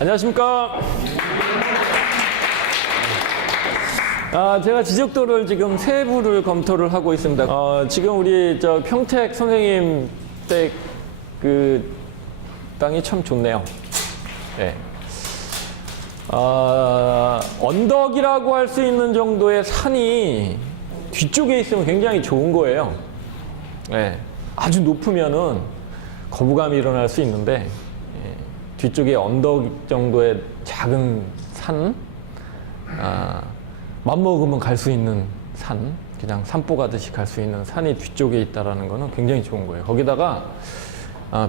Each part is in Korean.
안녕하십니까. 제가 지적도를 지금 세 부를 검토를 하고 있습니다. 지금 우리 평택 선생님 댁 그 땅이 참 좋네요. 네. 언덕이라고 할 수 있는 정도의 산이 뒤쪽에 있으면 굉장히 좋은 거예요. 네. 아주 높으면은 거부감이 일어날 수 있는데, 뒤쪽에 언덕 정도의 작은 산, 맘먹으면 갈 수 있는 산, 그냥 산보 가듯이 갈 수 있는 산이 뒤쪽에 있다는 거는 굉장히 좋은 거예요. 거기다가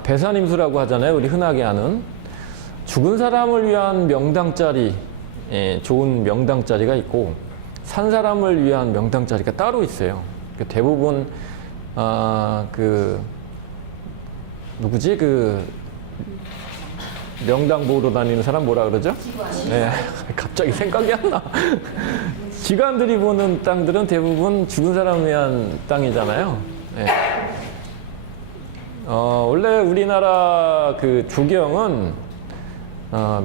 배산임수라고 하잖아요. 우리 흔하게 아는 죽은 사람을 위한 명당 자리, 좋은 명당 자리가 있고 산 사람을 위한 명당 자리가 따로 있어요. 대부분 누구지? 명당 보러 다니는 사람 뭐라 그러죠? 네, 갑자기 생각이 안 나. 지관들이 보는 땅들은 대부분 죽은 사람을 위한 땅이잖아요. 네. 원래 우리나라 조경은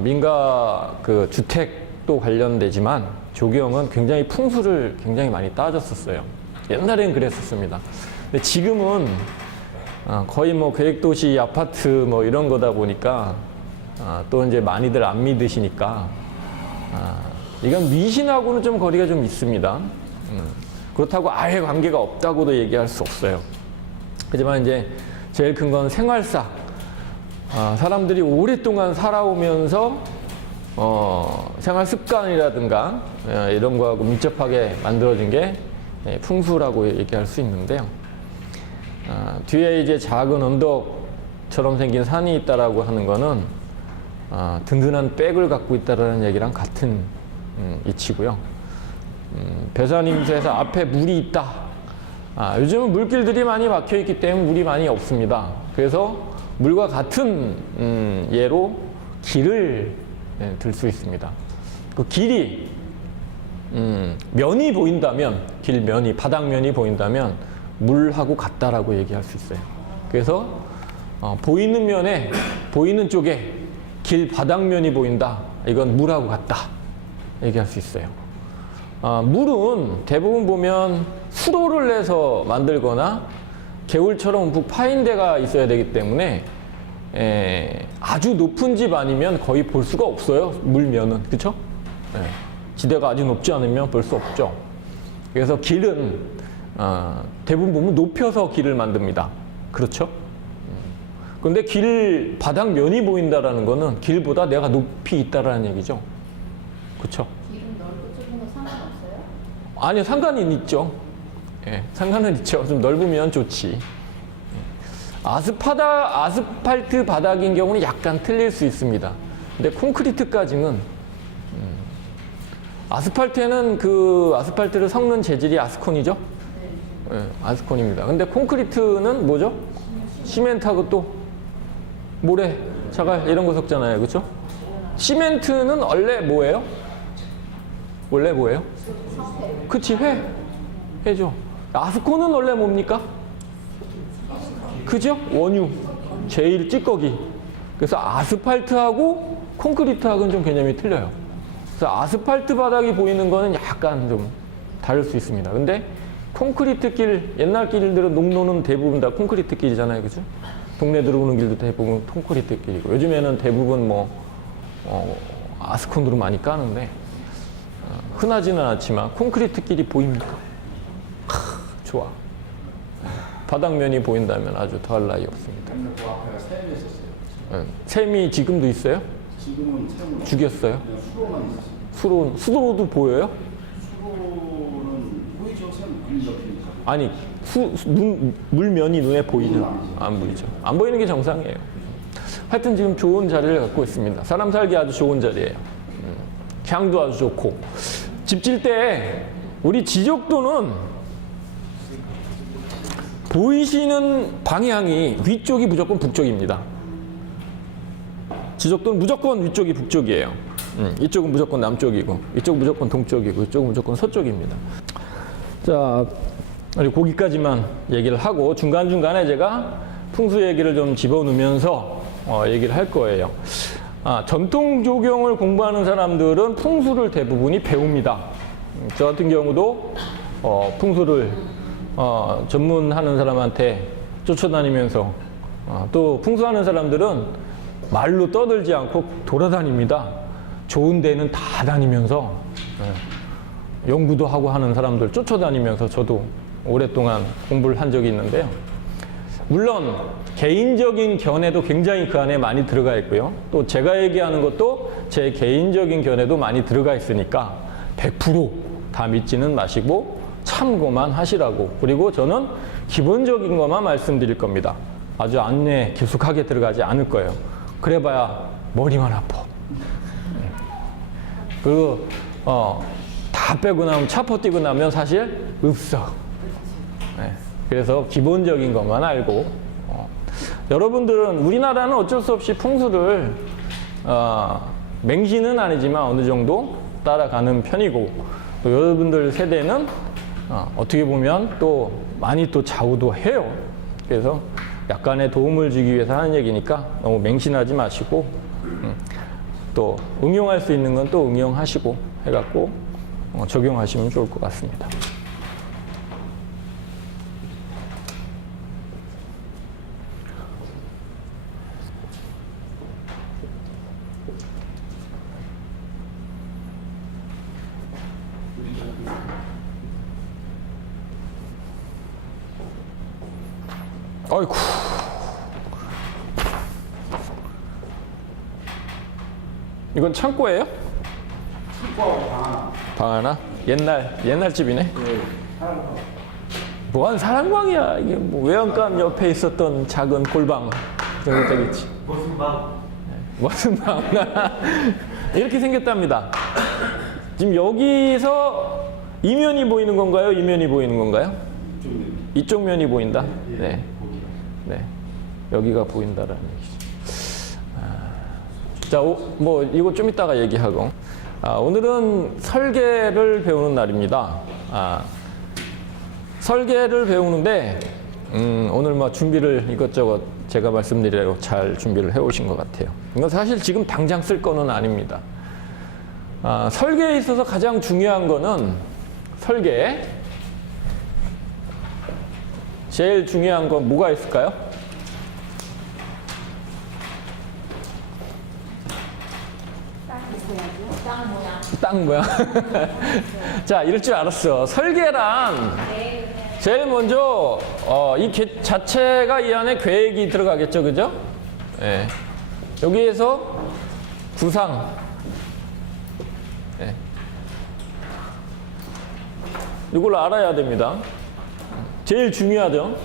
민가 주택도 관련되지만 조경은 굉장히 풍수를 굉장히 많이 따졌었어요. 옛날엔 그랬었습니다. 근데 지금은 거의 계획도시 아파트 이런 거다 보니까 또 이제 많이들 안 믿으시니까 이건 미신하고는 좀 거리가 좀 있습니다. 그렇다고 아예 관계가 없다고도 얘기할 수 없어요. 하지만 이제 제일 큰 건 생활사. 사람들이 오랫동안 살아오면서 생활 습관이라든가 이런 거하고 밀접하게 만들어진 게 풍수라고 얘기할 수 있는데요. 뒤에 이제 작은 언덕처럼 생긴 산이 있다라고 하는 거는 든든한 백을 갖고 있다라는 얘기랑 같은 이치고요. 배산임수에서 앞에 물이 있다. 요즘은 물길들이 많이 막혀 있기 때문에 물이 많이 없습니다. 그래서 물과 같은 예로 길을 들 수 있습니다. 그 길이 면이 보인다면, 길면이, 바닥면이 보인다면 물하고 같다라고 얘기할 수 있어요. 그래서 보이는 면에, 보이는 쪽에 길 바닥면이 보인다. 이건 물하고 같다. 얘기할 수 있어요. 물은 대부분 보면 수로를 내서 만들거나 개울처럼 푹 파인 데가 있어야 되기 때문에 아주 높은 집 아니면 거의 볼 수가 없어요. 물면은. 그쵸? 지대가 아주 높지 않으면 볼 수 없죠. 그래서 길은 대부분 보면 높여서 길을 만듭니다. 그렇죠? 그런데 길 바닥면이 보인다라는 거는 길보다 내가 높이 있다라는 얘기죠. 그렇죠? 길은 넓고 좁은 건 상관없어요? 아니요, 상관은 있죠. 상관은 있죠. 좀 넓으면 좋지. 아스팔트 바닥인 경우는 약간 틀릴 수 있습니다. 근데 콘크리트까지는 아스팔트에는 아스팔트를 섞는 재질이 아스콘이죠? 아스콘입니다. 근데 콘크리트는 뭐죠? 시멘트하고 또 모래, 자갈 이런 거 섞잖아요. 그렇죠? 시멘트는 원래 뭐예요? 원래 뭐예요? 그치, 회죠. 아스콘은 원래 뭡니까? 그죠? 원유, 제일 찌꺼기. 그래서 아스팔트하고 콘크리트하고는 좀 개념이 틀려요. 그래서 아스팔트 바닥이 보이는 거는 약간 좀 다를 수 있습니다. 근데 콘크리트 길, 옛날 길들은 농로는 대부분 다 콘크리트 길이잖아요. 그죠? 동네 들어오는 길도 대부분 콘크리트 길이고, 요즘에는 대부분 아스콘으로 많이 까는데, 흔하지는 않지만 콘크리트 길이 보입니까? 좋아. 바닥면이 보인다면 아주 더할 나위 없습니다. 그 앞에 샘이 있었어요. 샘이 지금도 있어요? 지금은 샘은 죽였어요? 그냥 수로만 있었어요. 수로도 보여요? 수로는 보이죠? 샘 안 잡히니까. 아니, 물면이 눈에 보이죠? 안 보이죠. 안 보이는 게 정상이에요. 하여튼 지금 좋은 자리를 갖고 있습니다. 사람 살기 아주 좋은 자리예요. 향도 아주 좋고. 집 질 때 우리 지적도는 보이시는 방향이 위쪽이 무조건 북쪽입니다. 지적도는 무조건 위쪽이 북쪽이에요. 이쪽은 무조건 남쪽이고, 이쪽은 무조건 동쪽이고, 이쪽은 무조건 서쪽입니다. 자, 거기까지만 얘기를 하고 중간중간에 제가 풍수 얘기를 좀 집어넣으면서 얘기를 할 거예요. 전통 조경을 공부하는 사람들은 풍수를 대부분이 배웁니다. 저 같은 경우도 풍수를 전문하는 사람한테 쫓아다니면서 또 풍수하는 사람들은 말로 떠들지 않고 돌아다닙니다. 좋은 데는 다 다니면서 연구도 하고 하는 사람들 쫓아다니면서 저도 오랫동안 공부를 한 적이 있는데요. 물론 개인적인 견해도 굉장히 그 안에 많이 들어가 있고요. 또 제가 얘기하는 것도 제 개인적인 견해도 많이 들어가 있으니까 100%다 믿지는 마시고 참고만 하시라고. 그리고 저는 기본적인 것만 말씀드릴 겁니다. 아주 안에 깊숙하게 들어가지 않을 거예요. 그래봐야 머리만 아파. 그리고 다 빼고 나면 차포 뛰고 나면 사실 없어. 네. 그래서 기본적인 것만 알고 여러분들은 우리나라는 어쩔 수 없이 풍수를 맹신은 아니지만 어느 정도 따라가는 편이고 또 여러분들 세대는 어떻게 보면 또 많이 또 좌우도 해요. 그래서 약간의 도움을 주기 위해서 하는 얘기니까 너무 맹신하지 마시고 또 응용할 수 있는 건 또 응용하시고 해갖고 적용하시면 좋을 것 같습니다. 아이고. 이건 창고예요? 축구하고 방 하나. 방 하나? 옛날 집이네. 네. 뭐한 사랑방이야. 이게 뭐 외양간 옆에 있었던 작은 골방 정도 되겠지. 무슨 방? 무슨 방? 이렇게 생겼답니다. 지금 여기서 이면이 보이는 건가요? 이면이 보이는 건가요? 이쪽 면이 보인다? 네. 네. 여기가 보인다라는 얘기죠. 자, 뭐 이거 좀 이따가 얘기하고. 오늘은 설계를 배우는 날입니다. 설계를 배우는데 오늘 뭐 준비를 이것저것 제가 말씀드리려고 잘 준비를 해오신 것 같아요. 이건 사실 지금 당장 쓸 거는 아닙니다. 설계에 있어서 가장 중요한 거는 설계. 제일 중요한 건 뭐가 있을까요? 땅 모양. 자, 이럴 줄 알았어. 설계란 제일 먼저 이 자체가 이 안에 계획이 들어가겠죠, 그죠? 네. 여기에서 구상. 네. 이걸 알아야 됩니다. 제일 중요하죠.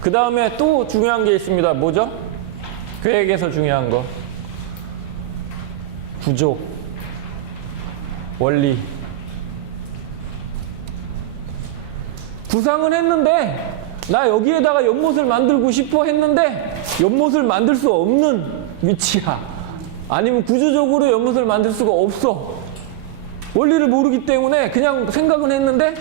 그 다음에 또 중요한 게 있습니다. 뭐죠? 계획에서 중요한 거. 구조. 원리. 구상은 했는데 나 여기에다가 연못을 만들고 싶어 했는데 연못을 만들 수 없는 위치야. 아니면 구조적으로 연못을 만들 수가 없어. 원리를 모르기 때문에 그냥 생각은 했는데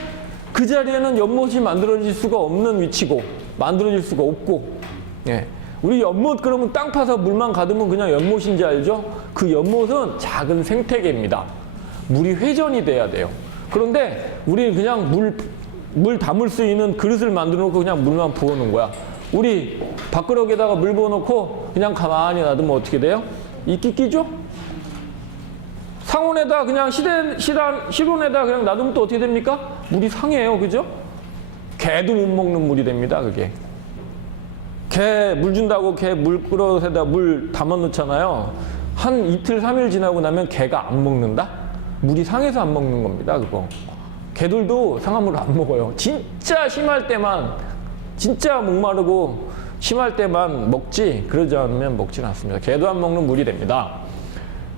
그 자리에는 연못이 만들어질 수가 없는 위치고 만들어질 수가 없고. 예. 우리 연못 그러면 땅 파서 물만 가두면 그냥 연못인지 알죠? 그 연못은 작은 생태계입니다. 물이 회전이 돼야 돼요. 그런데 우리 그냥 물 담을 수 있는 그릇을 만들어 놓고 그냥 물만 부어 놓은 거야. 우리 밥그릇에다가 물 부어 놓고 그냥 가만히 놔두면 어떻게 돼요? 이끼 끼죠? 상온에다 그냥 실온에다 그냥 놔두면 또 어떻게 됩니까? 물이 상해요. 그죠? 개도 못 먹는 물이 됩니다. 그게. 개 물 준다고 개 물그릇에다 물 담아 놓잖아요. 한 이틀 3일 지나고 나면 개가 안 먹는다? 물이 상해서 안 먹는 겁니다. 그거. 개들도 상한 물을 안 먹어요. 진짜 심할 때만, 진짜 목마르고 심할 때만 먹지 그러지 않으면 먹지는 않습니다. 개도 안 먹는 물이 됩니다.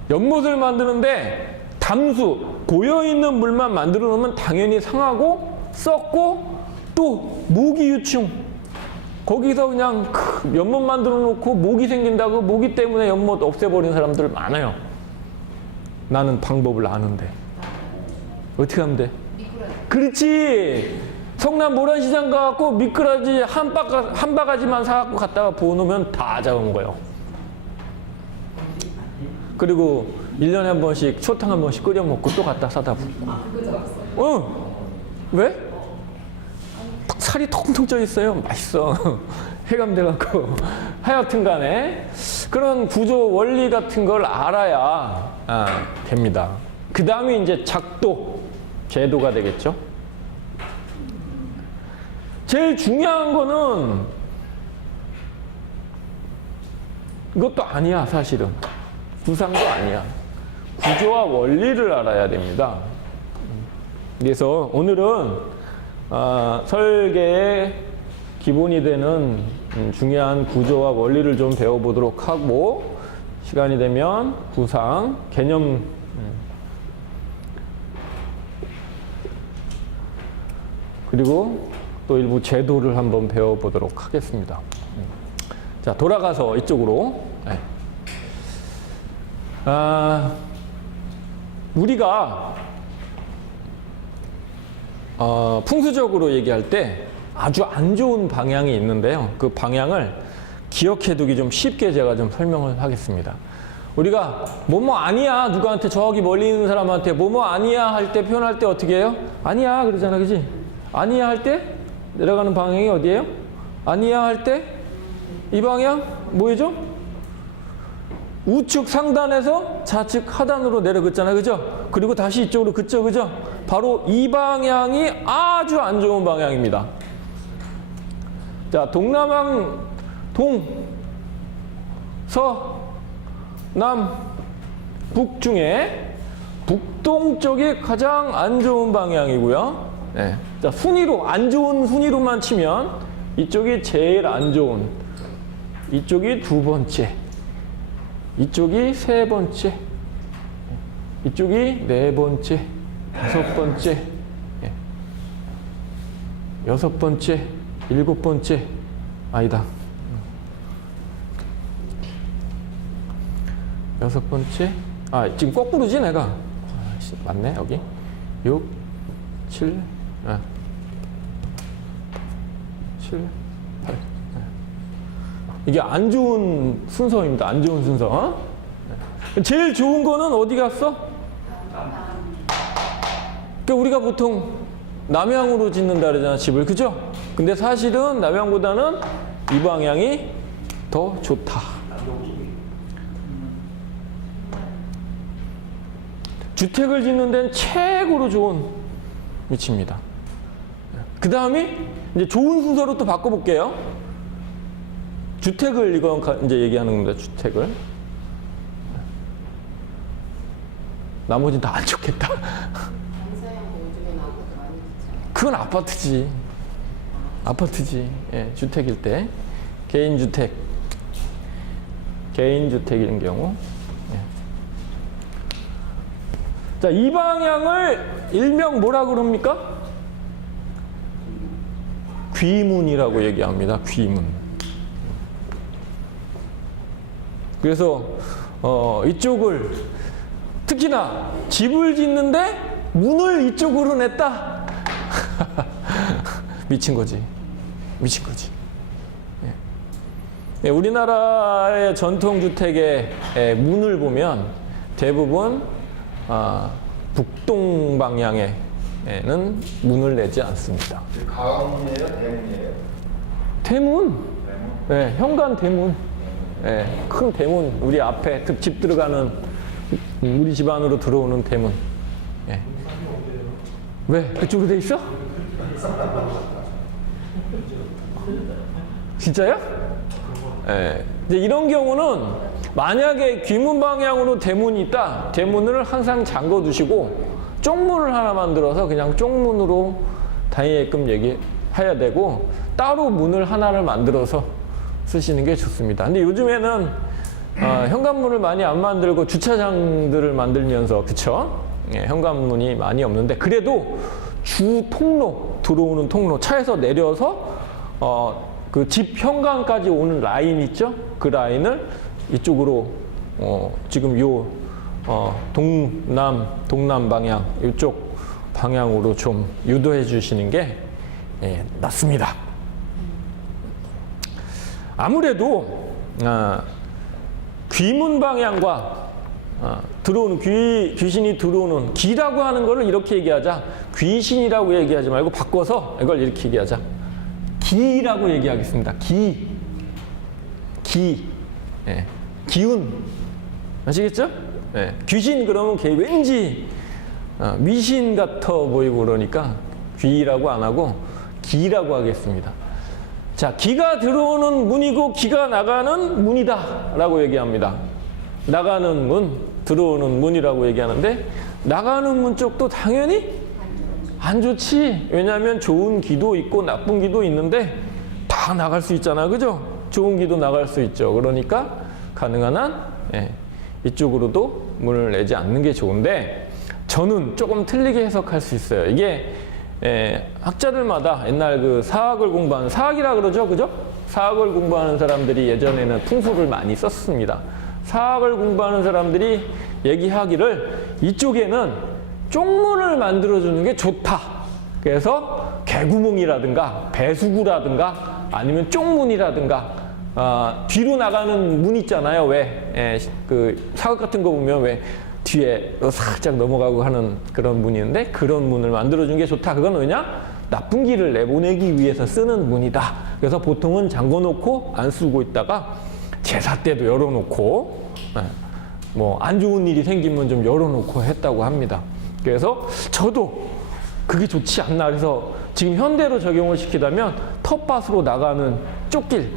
연못을 만드는데 담수, 고여있는 물만 만들어 놓으면 당연히 상하고 썩고 또 모기 유충. 거기서 그냥 연못 만들어 놓고 모기 생긴다고 모기 때문에 연못 없애버린 사람들 많아요. 나는 방법을 아는데. 어떻게 하면 돼? 그렇지. 성남 모란시장 가갖고 미꾸라지 한 바가지만 사갖고 갔다가 부어놓으면 다 잡은 거예요. 그리고 1년에 한 번씩 초탕 한 번씩 끓여 먹고 또 갖다 사다 붓고. 왜? 살이 통통 쪄 있어요. 맛있어. 해감돼갖고. 하여튼 간에 그런 구조 원리 같은 걸 알아야 됩니다. 그 다음에 이제 작도, 제도가 되겠죠. 제일 중요한 거는 이것도 아니야, 사실은. 구상도 아니야. 구조와 원리를 알아야 됩니다. 그래서 오늘은 설계의 기본이 되는 중요한 구조와 원리를 좀 배워보도록 하고, 시간이 되면 구상, 개념, 그리고 또 일부 제도를 한번 배워보도록 하겠습니다. 자, 돌아가서 이쪽으로. 네. 우리가 풍수적으로 얘기할 때 아주 안 좋은 방향이 있는데요. 그 방향을 기억해두기 좀 쉽게 제가 좀 설명을 하겠습니다. 우리가 뭐뭐 아니야, 누구한테 저기 멀리 있는 사람한테 뭐뭐 아니야 할 때 표현할 때 어떻게 해요? 아니야 그러잖아, 그지? 아니야 할 때 내려가는 방향이 어디예요? 아니야 할 때 이 방향 뭐죠? 우측 상단에서 좌측 하단으로 내려갔잖아요, 그죠? 그리고 다시 이쪽으로 긋죠, 그죠? 바로 이 방향이 아주 안 좋은 방향입니다. 자, 동남향, 동, 서, 남, 북 중에 북동쪽이 가장 안 좋은 방향이고요. 네. 자, 순위로, 안 좋은 순위로만 치면 이쪽이 제일 안 좋은, 이쪽이 두 번째, 이쪽이 세 번째, 이쪽이 네 번째, 다섯 번째, 여섯 번째, 일곱 번째, 아니다. 여섯 번째, 지금 거꾸로지 내가. 맞네, 여기. 6, 7, 7, 8. 이게 안 좋은 순서입니다. 안 좋은 순서. 제일 좋은 거는 어디 갔어? 그러니까 우리가 보통 남향으로 짓는다 그러잖아, 집을. 그죠? 근데 사실은 남향보다는 이 방향이 더 좋다. 주택을 짓는 데는 최고로 좋은 위치입니다. 그 다음에 이제 좋은 순서로 또 바꿔볼게요. 주택을 이건 이제 얘기하는 겁니다. 주택을. 나머지는 다 안 좋겠다. 그건 아파트지. 아파트지. 예, 주택일 때. 개인주택. 개인주택인 경우. 예. 자, 이 방향을 일명 뭐라 그럽니까? 귀문이라고 얘기합니다. 귀문. 그래서 이쪽을 특히나 집을 짓는데 문을 이쪽으로 냈다. 미친 거지. 미친 거지. 예. 우리나라의 전통주택의 문을 보면 대부분 북동 방향에는 문을 내지 않습니다. 가문이에요? 대문이에요? 대문. 네, 현관 대문. 네, 큰 대문. 우리 앞에 집 들어가는 우리 집 안으로 들어오는 대문. 네. 왜? 그쪽으로 돼 있어? 진짜요? 네. 이제 이런 경우는 만약에 귀문 방향으로 대문이 있다. 대문을 항상 잠궈 두시고 쪽문을 하나 만들어서 그냥 쪽문으로 다니게끔 얘기해야 되고, 따로 문을 하나를 만들어서 쓰시는 게 좋습니다. 근데 요즘에는 현관문을 많이 안 만들고 주차장들을 만들면서, 그쵸? 예, 현관문이 많이 없는데, 그래도 주 통로, 들어오는 통로, 차에서 내려서 그 집 현관까지 오는 라인 있죠? 그 라인을 이쪽으로 지금 요 동남 방향, 이쪽 방향으로 좀 유도해 주시는 게 낫습니다. 아무래도 귀문 방향과 들어오는 귀신이 들어오는 기라고 하는 거를 이렇게 얘기하자. 귀신이라고 얘기하지 말고 바꿔서 이걸 이렇게 얘기하자. 기라고 얘기하겠습니다. 기. 예. 기운. 아시겠죠? 예. 귀신 그러면 걔 왠지 미신 같아 보이고 그러니까 귀라고 안 하고 기라고 하겠습니다. 자, 기가 들어오는 문이고 기가 나가는 문이다 라고 얘기합니다. 나가는 문, 들어오는 문이라고 얘기하는데 나가는 문 쪽도 당연히 안 좋지. 왜냐하면 좋은 기도 있고 나쁜 기도 있는데 다 나갈 수 있잖아. 그죠? 좋은 기도 나갈 수 있죠. 그러니까 가능한 한 이쪽으로도 문을 내지 않는 게 좋은데 저는 조금 틀리게 해석할 수 있어요. 이게 학자들마다 옛날 그 사학을 공부하는 사학이라 그러죠. 그죠? 사학을 공부하는 사람들이 예전에는 풍수를 많이 썼습니다. 사학을 공부하는 사람들이 얘기하기를 이쪽에는 쪽문을 만들어주는 게 좋다. 그래서 개구멍이라든가 배수구라든가 아니면 쪽문이라든가 뒤로 나가는 문 있잖아요. 왜? 그 사각 같은 거 보면 왜 뒤에 살짝 넘어가고 하는 그런 문이 있는데 그런 문을 만들어주는 게 좋다. 그건 왜냐? 나쁜 길을 내보내기 위해서 쓰는 문이다. 그래서 보통은 잠궈놓고 안 쓰고 있다가 제사 때도 열어놓고 뭐 안 좋은 일이 생기면 좀 열어놓고 했다고 합니다. 그래서 저도 그게 좋지 않나. 그래서 지금 현대로 적용을 시키자면 텃밭으로 나가는 쪽길,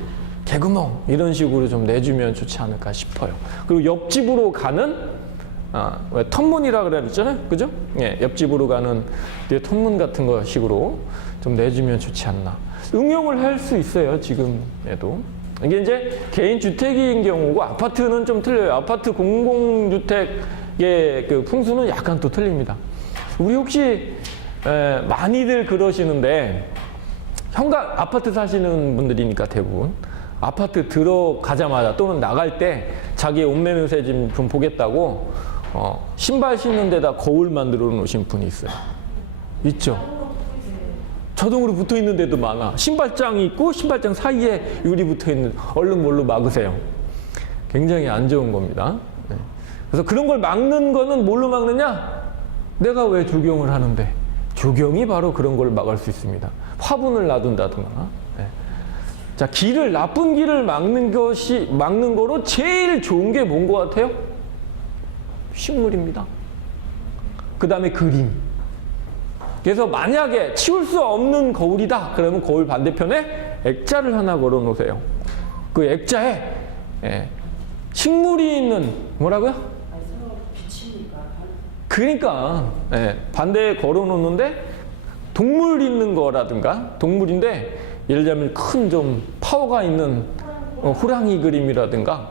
개구멍 이런 식으로 좀 내주면 좋지 않을까 싶어요. 그리고 옆집으로 가는 왜 텃문이라 그랬잖아요. 그죠? 예, 옆집으로 가는 텃문 같은 거 식으로 좀 내주면 좋지 않나. 응용을 할 수 있어요. 지금에도. 이게 이제 개인 주택인 경우고 아파트는 좀 틀려요. 아파트 공공주택의 그 풍수는 약간 또 틀립니다. 우리 혹시 많이들 그러시는데 현관 아파트 사시는 분들이니까 대부분 아파트 들어가자마자 또는 나갈 때 자기의 옷 매무새 좀 보겠다고 신발 신는 데다 거울 만들어 놓으신 분이 있어요. 있죠? 자동으로 붙어 있는 데도 많아. 신발장이 있고 신발장 사이에 유리 붙어 있는 얼른 뭘로 막으세요. 굉장히 안 좋은 겁니다. 그래서 그런 걸 막는 거는 뭘로 막느냐? 내가 왜 조경을 하는데 조경이 바로 그런 걸 막을 수 있습니다. 화분을 놔둔다든가. 자, 길을 나쁜 길을 막는 거로 제일 좋은 게 뭔 것 같아요? 식물입니다. 그 다음에 그림. 그래서 만약에 치울 수 없는 거울이다. 그러면 거울 반대편에 액자를 하나 걸어 놓으세요. 그 액자에 식물이 있는 뭐라고요? 그러니까 반대에 걸어 놓는데 동물 있는 거라든가 동물인데 예를 들면 큰 좀 파워가 있는 호랑이 그림이라든가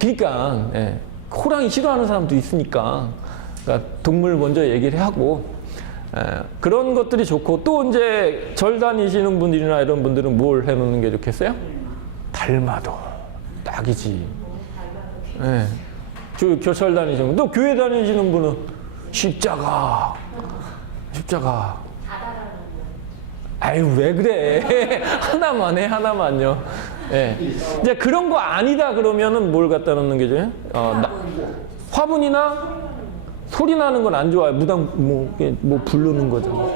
그러니까 호랑이 싫어하는 사람도 있으니까 그러니까 동물 먼저 얘기를 하고 그런 것들이 좋고 또 이제 절 다니시는 분들이나 이런 분들은 뭘 해놓는 게 좋겠어요? 달마도 딱이지. 교철 다니시는 분, 또 교회 다니시는 분은 십자가. 아유 왜 그래? 하나만 해 하나만요. 이제 그런 거 아니다 그러면은 뭘 갖다 놓는 게 좋아요? 화분이나 소리 나는 건 안 좋아요. 무당 뭐 부르는 거잖아.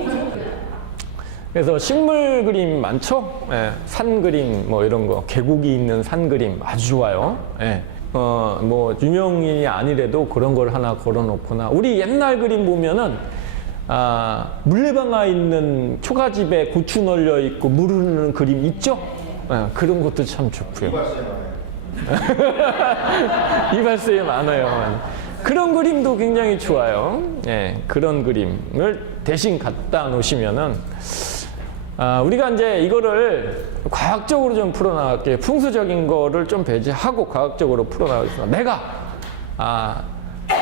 그래서 식물 그림 많죠? 산 그림 뭐 이런 거 계곡이 있는 산 그림 아주 좋아요. 뭐 유명인이 아니래도 그런 걸 하나 걸어놓거나 우리 옛날 그림 보면은 물레방아 있는 초가집에 고추 널려 있고 물 흐르는 그림 있죠? 그런 것도 참 좋고요. 이발소에 많아요. 그런 그림도 굉장히 좋아요. 그런 그림을 대신 갖다 놓으시면은 우리가 이제 이거를 과학적으로 좀 풀어나갈게요. 풍수적인 거를 좀 배제하고 과학적으로 풀어나가겠습니다. 내가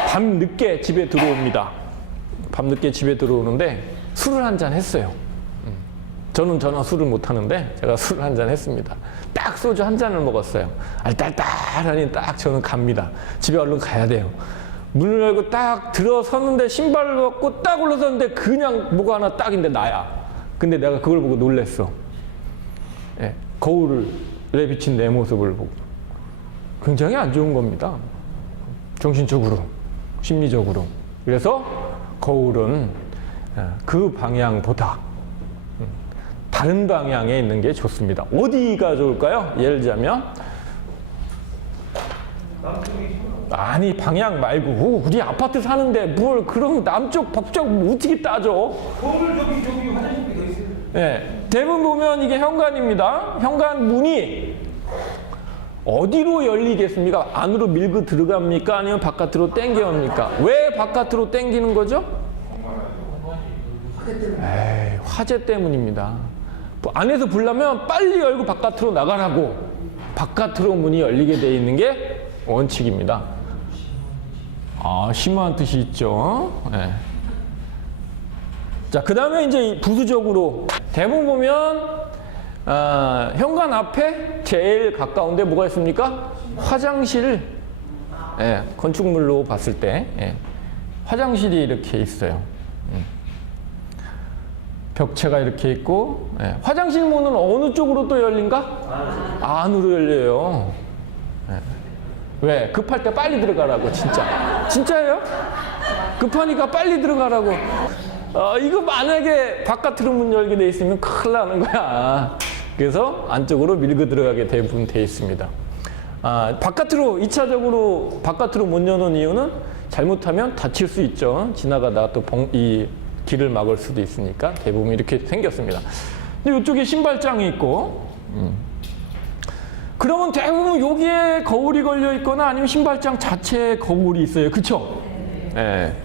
밤 늦게 집에 들어옵니다. 밤 늦게 집에 들어오는데 술을 한잔 했어요. 저는 전혀 술을 못 하는데 제가 술을 한잔 했습니다. 딱 소주 한 잔을 먹었어요. 알딸딸하니 딱 저는 갑니다. 집에 얼른 가야 돼요. 문을 열고 딱 들어섰는데 신발을 벗고 딱 올라섰는데 그냥 뭐가 하나 딱인데 나야. 근데 내가 그걸 보고 놀랬어. 거울에 비친 내 모습을 보고. 굉장히 안 좋은 겁니다. 정신적으로, 심리적으로. 그래서 거울은 그 방향보다 다른 방향에 있는 게 좋습니다. 어디가 좋을까요? 예를 들자면 아니 방향 말고 우리 아파트 사는데 뭘 그런 남쪽 북쪽 어떻게 따져? 거울 저기 화장실에 더 있어요. 네, 대부분 보면 이게 현관입니다. 현관 문이 어디로 열리겠습니까? 안으로 밀고 들어갑니까? 아니면 바깥으로 당겨옵니까? 왜 바깥으로 당기는 거죠? 에이, 화재 때문입니다. 안에서 불나면 빨리 열고 바깥으로 나가라고 바깥으로 문이 열리게 돼 있는 게 원칙입니다. 아, 심오한 뜻이 있죠. 네. 자, 그 다음에 이제 부수적으로 대부분 보면 현관 앞에 제일 가까운데 뭐가 있습니까? 화장실. 예, 건축물로 봤을 때 화장실이 이렇게 있어요. 벽체가 이렇게 있고 화장실 문은 어느 쪽으로 또 열린가? 안으로 열려요. 왜? 급할 때 빨리 들어가라고. 진짜예요? 급하니까 빨리 들어가라고. 이거 만약에 바깥으로 문 열게 돼 있으면 큰일 나는 거야. 그래서 안쪽으로 밀고 들어가게 대부분 돼 있습니다. 바깥으로 2차적으로 바깥으로 못 여는 이유는 잘못하면 다칠 수 있죠. 지나가다가 또 이 길을 막을 수도 있으니까 대부분 이렇게 생겼습니다. 근데 이쪽에 신발장이 있고 그러면 대부분 여기에 거울이 걸려 있거나 아니면 신발장 자체에 거울이 있어요. 그쵸? 네.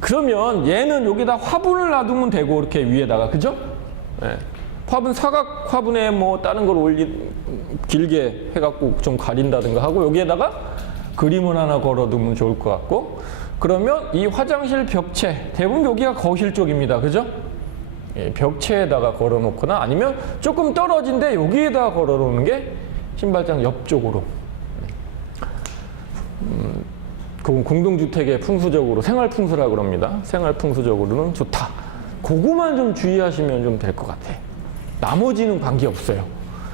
그러면 얘는 여기다 화분을 놔두면 되고 이렇게 위에다가 그죠? 네. 화분 사각 화분에 뭐 다른 걸 길게 해갖고 좀 가린다든가 하고 여기에다가 그림을 하나 걸어두면 좋을 것 같고 그러면 이 화장실 벽체 대부분 여기가 거실 쪽입니다. 그죠? 예, 벽체에다가 걸어놓거나 아니면 조금 떨어진데 여기에다가 걸어놓는 게 신발장 옆쪽으로 그건 공동주택의 풍수적으로 생활풍수라고 그럽니다. 생활풍수적으로는 좋다. 그거만 좀 주의하시면 좀 될 것 같아. 나머지는 관계없어요.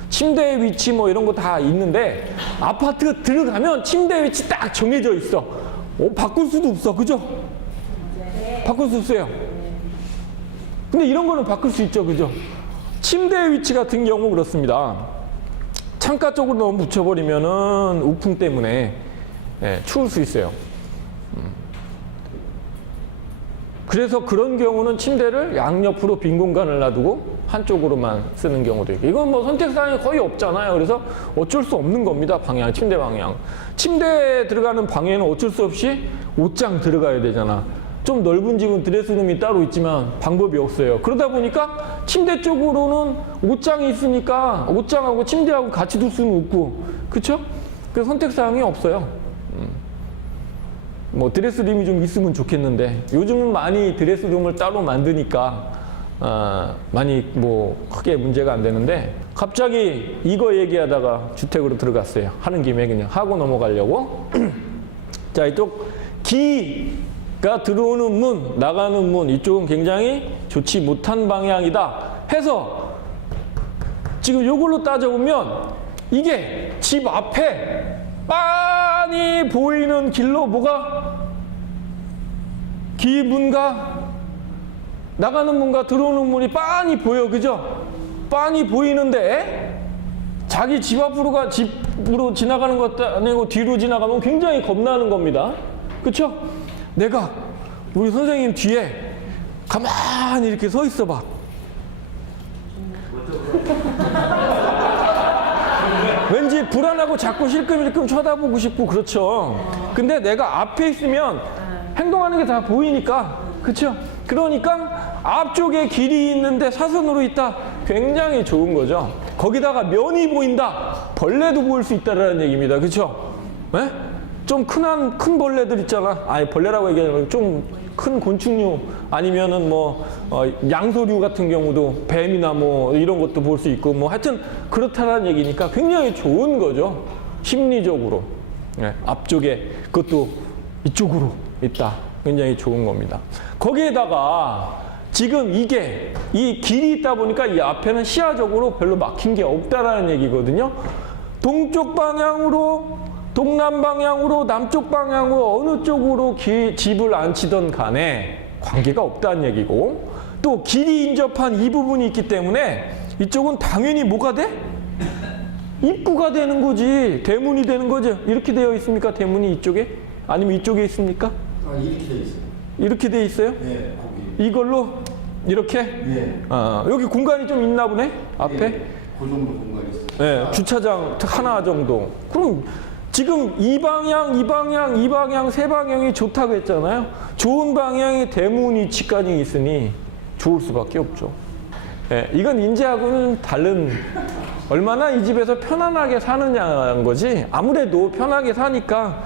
침대 위치 뭐 이런 거 다 있는데 아파트 들어가면 침대 위치 딱 정해져 있어. 바꿀 수도 없어. 그죠? 바꿀 수 없어요. 근데 이런 거는 바꿀 수 있죠. 그죠? 침대 위치 같은 경우 그렇습니다. 창가 쪽으로 너무 붙여버리면은 우풍 때문에 추울 수 있어요. 그래서 그런 경우는 침대를 양옆으로 빈 공간을 놔두고 한쪽으로만 쓰는 경우도 있고 이건 뭐 선택사항이 거의 없잖아요. 그래서 어쩔 수 없는 겁니다. 방향, 침대 방향. 침대에 들어가는 방에는 어쩔 수 없이 옷장 들어가야 되잖아. 좀 넓은 집은 드레스룸이 따로 있지만 방법이 없어요. 그러다 보니까 침대 쪽으로는 옷장이 있으니까 옷장하고 침대하고 같이 둘 수는 없고 그쵸? 그래서 선택사항이 없어요. 뭐 드레스룸이 좀 있으면 좋겠는데 요즘은 많이 드레스룸을 따로 만드니까 많이 뭐 크게 문제가 안 되는데 갑자기 이거 얘기하다가 주택으로 들어갔어요. 하는 김에 그냥 하고 넘어가려고. 자, 이쪽 기가 들어오는 문, 나가는 문 이쪽은 굉장히 좋지 못한 방향이다 해서 지금 요걸로 따져보면 이게 집 앞에 빤히 보이는 길로 뭐가 기문과 나가는 문과 들어오는 문이 빤히 보여. 그죠? 빤히 보이는데 자기 집 집으로 지나가는 것도 아니고 뒤로 지나가면 굉장히 겁나는 겁니다. 그쵸? 내가 우리 선생님 뒤에 가만히 이렇게 서 있어 봐. 왠지 불안하고 자꾸 실끔실끔 쳐다보고 싶고 그렇죠. 근데 내가 앞에 있으면 행동하는 게 다 보이니까 그렇죠. 그러니까 앞쪽에 길이 있는데 사선으로 있다. 굉장히 좋은 거죠. 거기다가 면이 보인다. 벌레도 보일 수 있다라는 얘기입니다. 그렇죠? 네? 좀 큰 벌레들 있잖아. 아니 벌레라고 얘기하면 좀 큰 곤충류 아니면은 뭐 양서류 같은 경우도 뱀이나 뭐 이런 것도 볼 수 있고 뭐 하여튼 그렇다라는 얘기니까 굉장히 좋은 거죠. 심리적으로. 네, 앞쪽에 그것도 이쪽으로 있다. 굉장히 좋은 겁니다. 거기에다가 지금 이 길이 있다 보니까 이 앞에는 시야적으로 별로 막힌 게 없다라는 얘기거든요. 동쪽 방향으로 동남 방향으로 남쪽 방향으로 어느 쪽으로 집을 앉히던 간에 관계가 없다는 얘기고, 또 길이 인접한 이 부분이 있기 때문에 이쪽은 당연히 뭐가 돼? 입구가 되는 거지. 대문이 되는 거죠. 이렇게 되어 있습니까? 대문이 이쪽에? 아니면 이쪽에 있습니까? 아, 이렇게 돼 있어요. 이렇게 돼 있어요? 네, 거기. 이걸로 이렇게? 네. 여기 공간이 좀 있나 보네? 앞에? 네, 그 정도 공간이 있어요. 네, 주차장 하나 정도. 그럼 지금 이 방향, 이 방향, 이 방향, 세 방향이 좋다고 했잖아요. 좋은 방향에 대문 위치까지 있으니 좋을 수밖에 없죠. 네, 이건 인제하고는 다른, 얼마나 이 집에서 편안하게 사느냐는 거지. 아무래도 편하게 사니까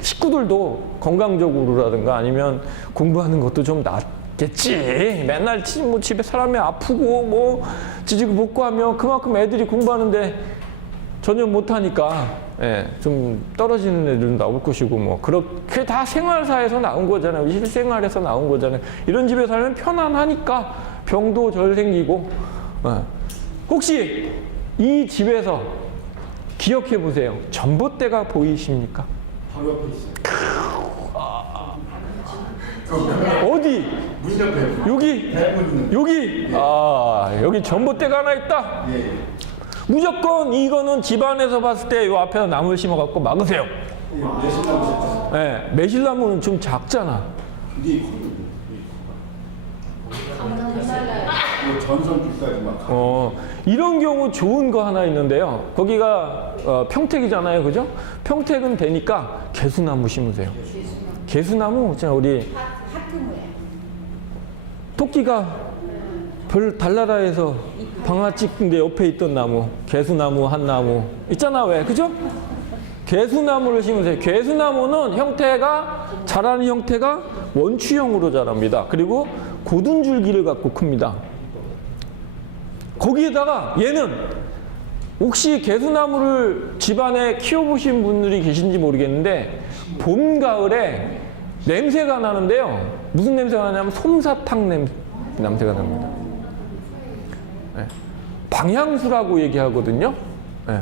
식구들도 건강적으로라든가 아니면 공부하는 것도 좀 낫겠지. 맨날 뭐 집에 사람이 아프고 뭐 지지고 볶고 하면 그만큼 애들이 공부하는데 전혀 못하니까 좀 떨어지는 애들은 나올 것이고 뭐 그렇게 다 생활사에서 나온 거잖아요. 실생활에서 나온 거잖아요. 이런 집에 살면 편안하니까 병도 덜 생기고. 혹시 이 집에서 기억해 보세요. 전봇대가 보이십니까? 바로 옆에 있어요. 어디? 문 옆에. 여기? 대문 있는. 여기? 여기 전봇대가 하나 있다? 예. 무조건 이거는 집안에서 봤을 때 이 앞에서 나무를 심어갖고 막으세요. 매실나무. 네, 매실나무는 좀 작잖아. 근데 이 컸는데. 이 전선줄까지 막. 이런 경우 좋은 거 하나 있는데요. 거기가 평택이잖아요, 그죠? 평택은 되니까 개수나무 심으세요. 개수나무, 자 우리 하트무에. 토끼가 별 달나라에서 방아 찍는데 옆에 있던 나무, 개수나무 한 나무 있잖아, 왜, 그죠? 개수나무를 심으세요. 개수나무는 형태가 자라는 형태가 원추형으로 자랍니다. 그리고 고든 줄기를 갖고 큽니다. 거기에다가 얘는 혹시 개수나무를 집안에 키워보신 분들이 계신지 모르겠는데 봄, 가을에 냄새가 나는데요. 무슨 냄새가 나냐면 솜사탕 냄새가 납니다. 네. 방향수라고 얘기하거든요. 네.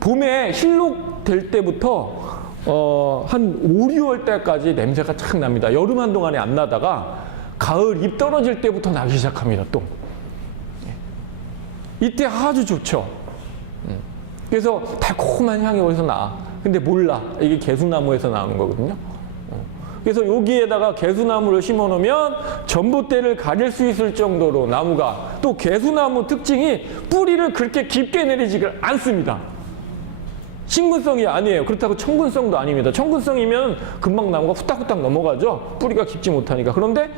봄에 실록 될 때부터 한 5, 6월 때까지 냄새가 착 납니다. 여름 한동안에 안 나다가 가을 잎 떨어질 때부터 나기 시작합니다. 또 이때 아주 좋죠. 그래서 달콤한 향이 어디서 나. 근데 몰라. 이게 개수나무에서 나오는 거거든요. 그래서 여기에다가 개수나무를 심어 놓으면 전봇대를 가릴 수 있을 정도로 나무가, 또 개수나무 특징이 뿌리를 그렇게 깊게 내리지를 않습니다. 식물성이 아니에요. 그렇다고 청근성도 아닙니다. 청근성이면 금방 나무가 후딱후딱 넘어가죠. 뿌리가 깊지 못하니까. 그런데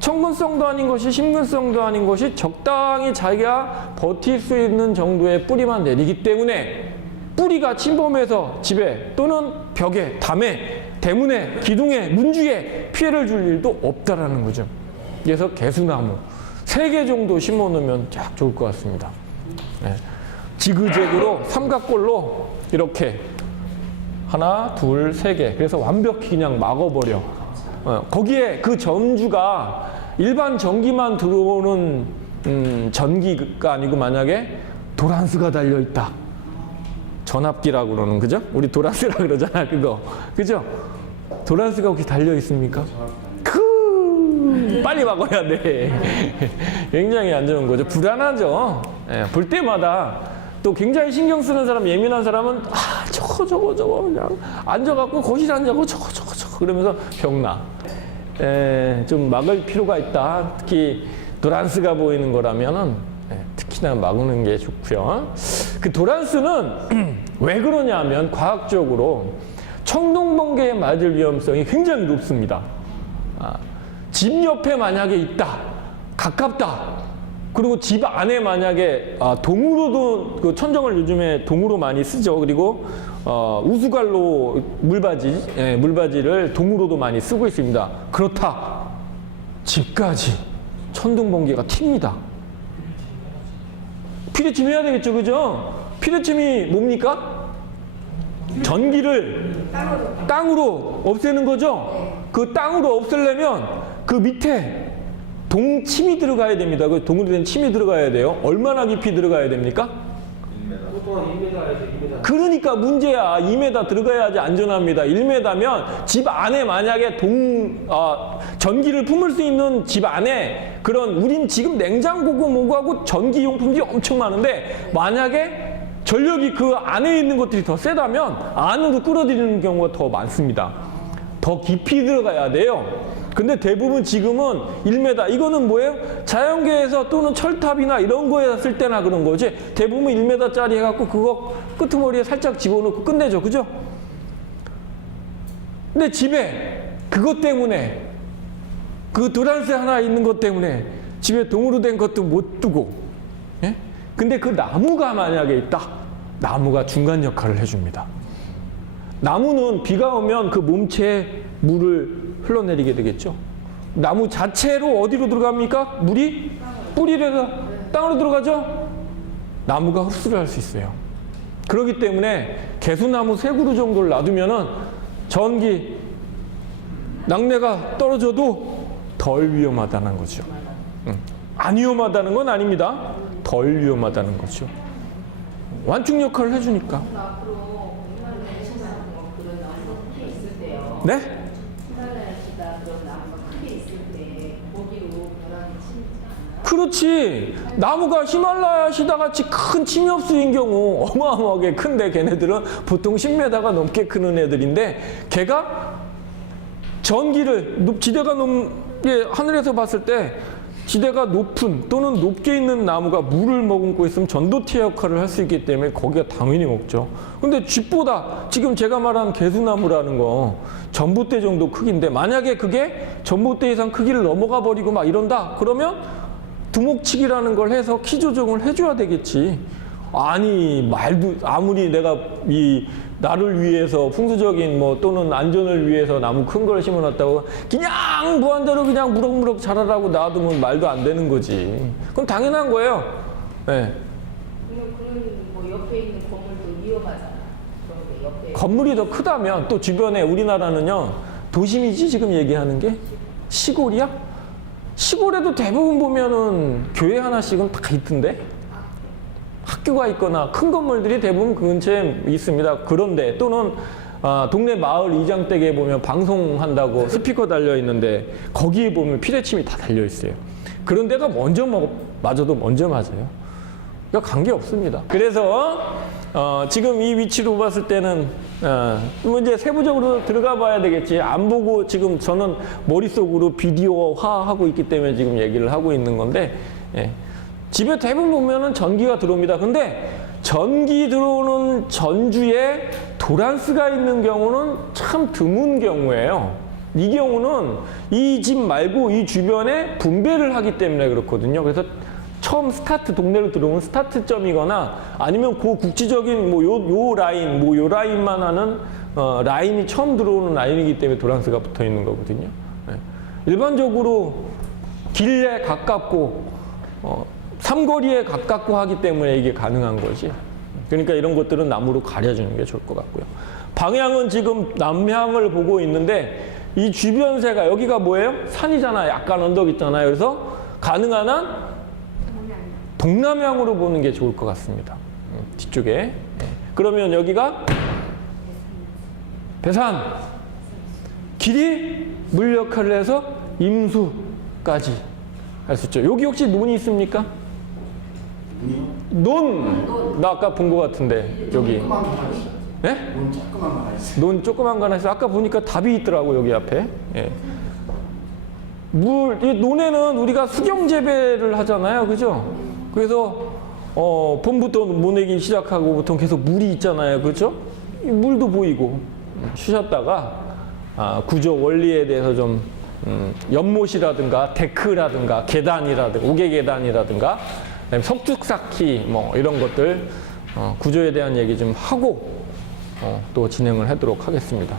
청근성도 아닌 것이 식물성도 아닌 것이 적당히 자기가 버틸 수 있는 정도의 뿌리만 내리기 때문에 뿌리가 침범해서 집에 또는 벽에, 담에, 대문에, 기둥에, 문주에 피해를 줄 일도 없다라는 거죠. 그래서 개수나무 3개 정도 심어 놓으면 딱 좋을 것 같습니다. 네. 지그재그로 삼각골로 이렇게 하나, 둘, 3개. 그래서 완벽히 그냥 막아버려. 거기에 그 전주가 일반 전기만 들어오는 전기가 아니고 만약에 도란스가 달려있다. 전압기라고 그러는, 그죠? 우리 도란스라 그러잖아, 그거. 그죠? 도란스가 혹시 달려있습니까? 빨리 막아야 돼. 굉장히 안 좋은 거죠. 불안하죠. 볼 때마다 또 굉장히 신경 쓰는 사람, 예민한 사람은 저거 그냥 앉아갖고 거실 앉아고 저거 그러면서 병나. 좀 막을 필요가 있다. 특히 도란스가 보이는 거라면은 특히나 막는 게 좋고요. 그 도란스는 왜 그러냐면 과학적으로 청동번개에 맞을 위험성이 굉장히 높습니다. 집 옆에 만약에 있다, 가깝다. 그리고 집 안에 만약에 동으로도, 그 천정을 요즘에 동으로 많이 쓰죠. 그리고 우수갈로 물바지를 동으로도 많이 쓰고 있습니다. 그렇다, 집까지 천둥번개가 튑니다. 피뢰침 해야 되겠죠, 그죠? 피뢰침이 뭡니까? 전기를 땅으로 없애는 거죠. 그 땅으로 없애려면 그 밑에 동침이 들어가야 됩니다. 그 동으로 된 침이 들어가야 돼요. 얼마나 깊이 들어가야 됩니까? 보통 2m에서 2m 그러니까 문제야. 2m 들어가야지 안전합니다. 1m면 집 안에 만약에 전기를 품을 수 있는 집 안에 그런 우린 지금 냉장고고 뭐고 전기용품들이 엄청 많은데 만약에 전력이 그 안에 있는 것들이 더 세다면 안으로 끌어들이는 경우가 더 많습니다. 더 깊이 들어가야 돼요. 근데 대부분 지금은 1m, 이거는 뭐예요? 자연계에서 또는 철탑이나 이런 거에 쓸 때나 그런 거지. 대부분 1m짜리 해갖고 그거 끄트머리에 살짝 집어넣고 끝내죠. 그죠? 근데 집에 그것 때문에 그 도란스 하나 있는 것 때문에 집에 동으로 된 것도 못 두고, 예? 근데 그 나무가 만약에 있다. 나무가 중간 역할을 해줍니다. 나무는 비가 오면 그 몸체에 물을 흘러내리게 되겠죠. 나무 자체로 어디로 들어갑니까? 물이? 뿌리에서 땅으로 들어가죠? 나무가 흡수를 할 수 있어요. 그렇기 때문에 개수나무 3그루 정도를 놔두면은 전기, 낙뢰가 떨어져도 덜 위험하다는 거죠. 안 위험하다는 건 아닙니다. 덜 위험하다는 거죠. 완충 역할을 해주니까. 앞으로 공사를 하시는 그런 나무가 크게 있을 때요. 네? 시달라시다 그런 나무가 크게 있을 때 거기로 벼락이 치지 않아요? 그렇지. 나무가 히말라야 시다 같이 큰 침이 없수인 경우 어마어마하게 큰데 걔네들은 보통 10m가 넘게 크는 애들인데 걔가 전기를 지대가 하늘에서 봤을 때 지대가 높은 또는 높게 있는 나무가 물을 머금고 있으면 전도체 역할을 할 수 있기 때문에 거기가 당연히 먹죠. 근데 쥐보다 지금 제가 말한 개수나무라는 거 전봇대 정도 크기인데 만약에 그게 전봇대 이상 크기를 넘어가 버리고 막 이런다 그러면 두목치기라는 걸 해서 키 조정을 해줘야 되겠지. 아니 말도 아무리 내가 나를 위해서 풍수적인 또는 안전을 위해서 나무 큰 걸 심어놨다고 그냥 무한대로 그냥 무럭무럭 자라라고 놔두면 말도 안 되는 거지. 그건 당연한 거예요. 네. 그런 옆에 있는 건물도 위험하잖아. 그런 게 옆에. 건물이 더 크다면 또 주변에 우리나라는요 도심이지 지금 얘기하는 게 시골이야? 시골에도 대부분 보면은 교회 하나씩은 다 있던데. 학교가 있거나 큰 건물들이 대부분 그 근처에 있습니다. 그런데 또는 동네 마을 이장댁에 보면 방송한다고 스피커 달려 있는데 거기에 보면 피레침이 다 달려 있어요. 그런 데가 맞아도 먼저 맞아요. 그러니까 관계 없습니다. 그래서 지금 이 위치로 봤을 때는 이제 세부적으로 들어가 봐야 되겠지. 안 보고 지금 저는 머릿속으로 비디오화하고 있기 때문에 지금 얘기를 하고 있는 건데 예. 집에 대부분 보면은 전기가 들어옵니다. 근데 전기 들어오는 전주에 도란스가 있는 경우는 참 드문 경우예요. 이 경우는 이 집 말고 이 주변에 분배를 하기 때문에 그렇거든요. 그래서 처음 동네로 들어오는 스타트점이거나 아니면 그 국지적인 요 라인, 요 라인만 하는 라인이 처음 들어오는 라인이기 때문에 도란스가 붙어 있는 거거든요. 네. 일반적으로 길에 가깝고 삼거리에 가깝고 하기 때문에 이게 가능한 거지. 그러니까 이런 것들은 나무로 가려주는 게 좋을 것 같고요. 방향은 지금 남향을 보고 있는데 이 주변세가 여기가 뭐예요? 산이잖아. 약간 언덕 있잖아요. 그래서 가능한 한 동남향으로 보는 게 좋을 것 같습니다. 뒤쪽에. 그러면 여기가 배산. 길이 물 역할을 해서 임수까지 할 수 있죠. 여기 혹시 논이 있습니까? 논! 나 아까 본 것 같은데 여기. 조그만 거 하나 있어. 네? 논 조그만 거 하나 있어. 논 조그만 거 하나 있어. 아까 보니까 답이 있더라고 여기 앞에. 예. 이 논에는 우리가 수경 재배를 하잖아요, 그죠? 그래서 봄부터 모내기 시작하고 보통 계속 물이 있잖아요, 그렇죠? 물도 보이고 쉬셨다가 구조 원리에 대해서 좀 연못이라든가 데크라든가 계단이라든가 우계 계단이라든가 그다음에 석축 쌓기 이런 것들 구조에 대한 얘기 좀 하고 또 진행을 하도록 하겠습니다.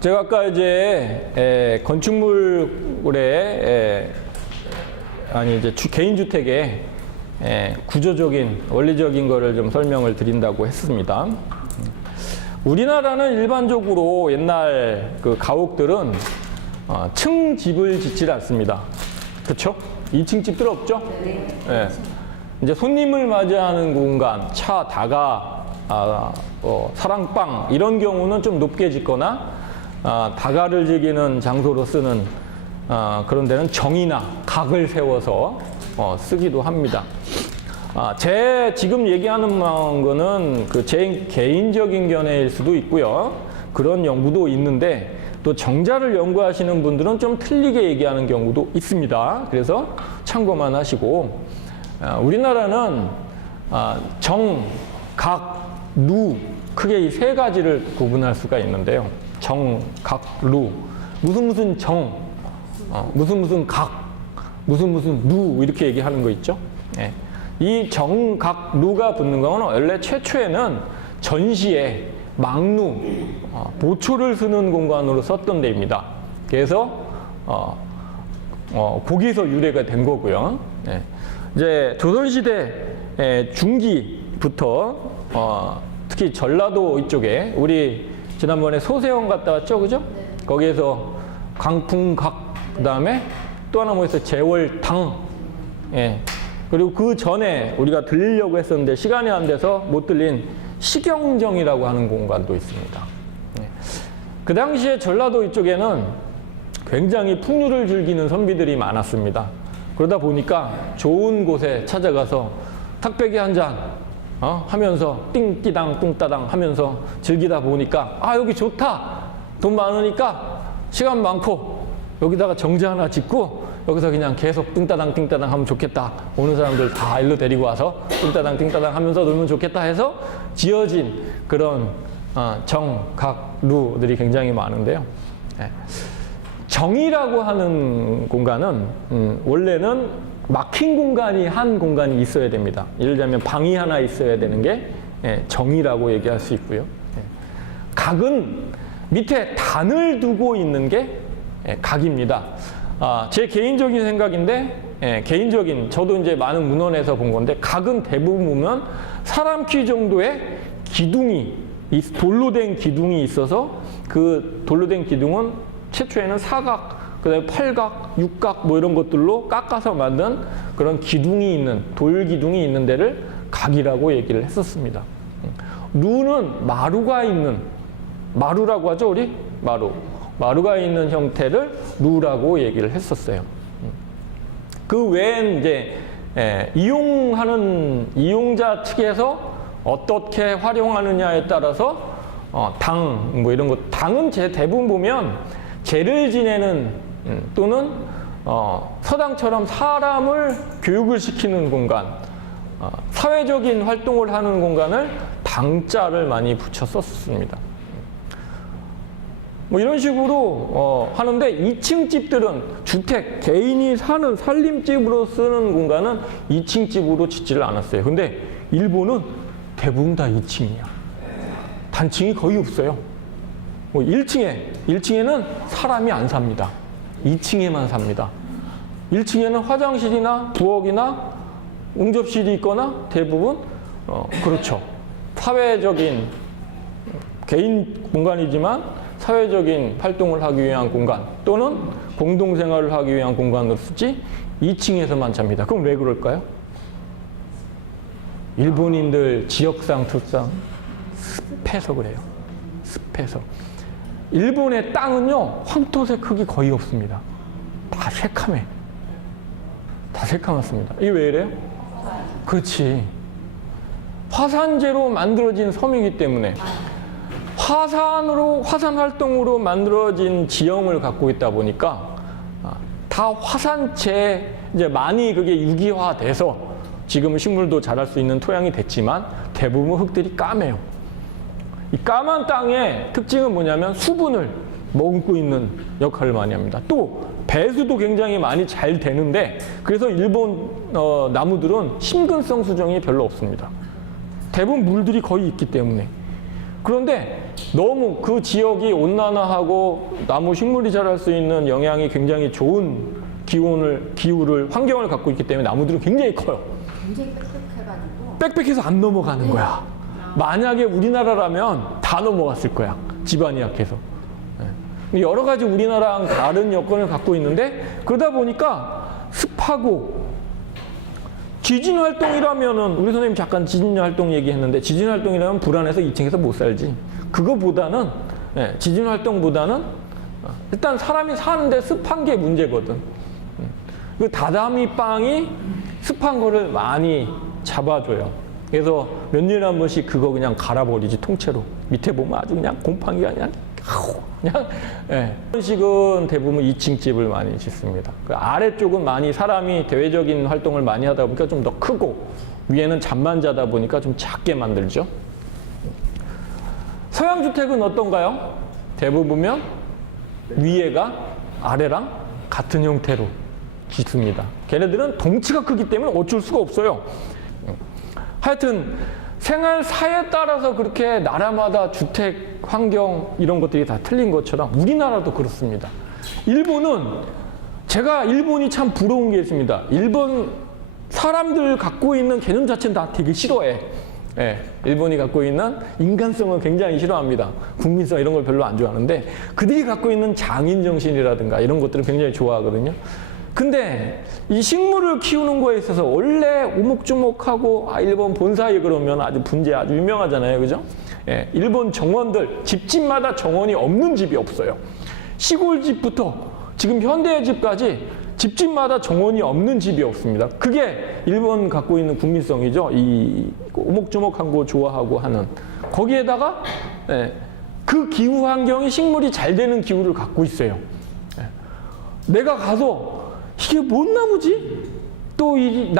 제가 아까 이제 건축물에 이제 개인 주택의 구조적인 원리적인 거를 좀 설명을 드린다고 했습니다. 우리나라는 일반적으로 옛날 그 가옥들은 층 집을 짓지 않습니다. 그렇죠? 2층 집들 없죠? 네. 이제 손님을 맞이하는 공간, 차, 다가, 사랑방 이런 경우는 좀 높게 짓거나 다가를 즐기는 장소로 쓰는 그런 데는 정이나 각을 세워서 쓰기도 합니다. 제 지금 얘기하는 거는 그 제 개인적인 견해일 수도 있고요. 그런 연구도 있는데 또 정자를 연구하시는 분들은 좀 틀리게 얘기하는 경우도 있습니다. 그래서 참고만 하시고 우리나라는 정, 각, 루 크게 이 세 가지를 구분할 수가 있는데요. 정, 각, 루 무슨 정, 무슨 각, 무슨 루 이렇게 얘기하는 거 있죠. 예. 이 정, 각, 루가 붙는 건 원래 최초에는 전시에 망루, 보초를 쓰는 공간으로 썼던 데입니다. 그래서 거기서 유래가 된 거고요. 예. 이제 조선시대 중기부터 특히 전라도 이쪽에 우리 지난번에 소세원 갔다 왔죠, 그죠? 거기에서 강풍각 그다음에 또 하나 뭐 있어요? 제월당. 예. 그리고 그 전에 우리가 들리려고 했었는데 시간이 안 돼서 못 들린 시경정이라고 하는 공간도 있습니다. 예. 그 당시에 전라도 이쪽에는 굉장히 풍류를 즐기는 선비들이 많았습니다. 그러다 보니까 좋은 곳에 찾아가서 탁배기 한 잔 하면서 띵띠당 뚱따당 하면서 즐기다 보니까 여기 좋다. 돈 많으니까 시간 많고 여기다가 정자 하나 짓고 여기서 그냥 계속 뚱따당 띵따당 하면 좋겠다. 오는 사람들 다 일로 데리고 와서 뚱따당 띵따당 하면서 놀면 좋겠다 해서 지어진 그런 정, 각, 루들이 굉장히 많은데요. 네. 정이라고 하는 공간은 원래는 막힌 공간이 한 공간이 있어야 됩니다. 예를 들면 방이 하나 있어야 되는 게 정이라고 얘기할 수 있고요. 각은 밑에 단을 두고 있는 게 각입니다. 제 개인적인 생각인데, 저도 이제 많은 문헌에서 본 건데, 각은 대부분 보면 사람 키 정도의 기둥이, 돌로 된 기둥이 있어서 그 돌로 된 기둥은 최초에는 사각, 그 다음에 팔각, 육각 뭐 이런 것들로 깎아서 만든 그런 기둥이 있는, 돌 기둥이 있는 데를 각이라고 얘기를 했었습니다. 루는 마루가 있는, 마루라고 하죠, 우리? 마루가 있는 형태를 루라고 얘기를 했었어요. 그 외엔 이제 이용자 측에서 어떻게 활용하느냐에 따라서 당 뭐 이런 것, 당은 대부분 보면 제를 지내는 또는 서당처럼 사람을 교육을 시키는 공간, 사회적인 활동을 하는 공간을 당자를 많이 붙여 썼습니다. 뭐 이런 식으로 하는데 2층 집들은 주택, 개인이 사는 살림집으로 쓰는 공간은 2층 집으로 짓지를 않았어요. 근데 일본은 대부분 다 2층이야. 단층이 거의 없어요. 뭐 1층에는 사람이 안 삽니다. 2층에만 삽니다. 1층에는 화장실이나 부엌이나 응접실이 있거나 대부분 그렇죠. 사회적인 개인 공간이지만 사회적인 활동을 하기 위한 공간 또는 공동생활을 하기 위한 공간으로 쓰지 2층에서만 잡니다. 그럼 왜 그럴까요? 일본인들 지역상 특성 습해서 그래요. 습해서. 일본의 땅은요 황토색 흙이 거의 없습니다. 다 새카매. 다 새카맣습니다. 이게 왜 이래요? 그렇지. 화산재로 만들어진 섬이기 때문에 화산 활동으로 만들어진 지형을 갖고 있다 보니까 다 화산재 이제 많이 그게 유기화돼서 지금은 식물도 자랄 수 있는 토양이 됐지만 대부분 흙들이 까매요. 이 까만 땅의 특징은 뭐냐면 수분을 머금고 있는 역할을 많이 합니다. 또 배수도 굉장히 많이 잘 되는데 그래서 일본 나무들은 심근성 수정이 별로 없습니다. 대부분 물들이 거의 있기 때문에. 그런데 너무 그 지역이 온난화하고 나무 식물이 자랄 수 있는 영향이 굉장히 좋은 환경을 갖고 있기 때문에 나무들은 굉장히 커요. 굉장히 빽빽해가지고. 빽빽해서 안 넘어가는 거야. 만약에 우리나라라면 다 넘어갔을 거야. 집안이 약해서. 여러 가지 우리나라랑 다른 여건을 갖고 있는데 그러다 보니까 습하고 지진 활동이라면은 우리 선생님 잠깐 지진 활동 얘기했는데 지진 활동이라면 불안해서 2층에서 못 살지. 그거보다는 지진 활동보다는 일단 사람이 사는데 습한 게 문제거든. 그 다다미 빵이 습한 거를 많이 잡아줘요. 그래서 몇 년에 한 번씩 그거 그냥 갈아버리지 통째로. 밑에 보면 아주 그냥 곰팡이가 그냥 그런 식은 대부분 2층 집을 많이 짓습니다. 그 아래쪽은 많이 사람이 대외적인 활동을 많이 하다 보니까 좀 더 크고 위에는 잠만 자다 보니까 좀 작게 만들죠. 서양 주택은 어떤가요? 대부분면 위에가 아래랑 같은 형태로 짓습니다. 걔네들은 덩치가 크기 때문에 어쩔 수가 없어요. 하여튼 생활사에 따라서 그렇게 나라마다 주택 환경 이런 것들이 다 틀린 것처럼 우리나라도 그렇습니다. 일본은 제가 일본이 참 부러운 게 있습니다. 일본 사람들 갖고 있는 개념 자체는 다 되게 싫어해. 일본이 갖고 있는 인간성을 굉장히 싫어합니다. 국민성 이런 걸 별로 안 좋아하는데 그들이 갖고 있는 장인정신이라든가 이런 것들을 굉장히 좋아하거든요. 근데 이 식물을 키우는 거에 있어서 원래 오목조목하고 일본 본사에 그러면 아주 분재 아주 유명하잖아요. 그죠? 일본 정원들 집집마다 정원이 없는 집이 없어요. 시골집부터 지금 현대의 집까지 집집마다 정원이 없는 집이 없습니다. 그게 일본 갖고 있는 국민성이죠. 이 오목조목한 거 좋아하고 하는 거기에다가 그 기후 환경이 식물이 잘 되는 기후를 갖고 있어요. 내가 가서 이게 뭔 나무지? 또 이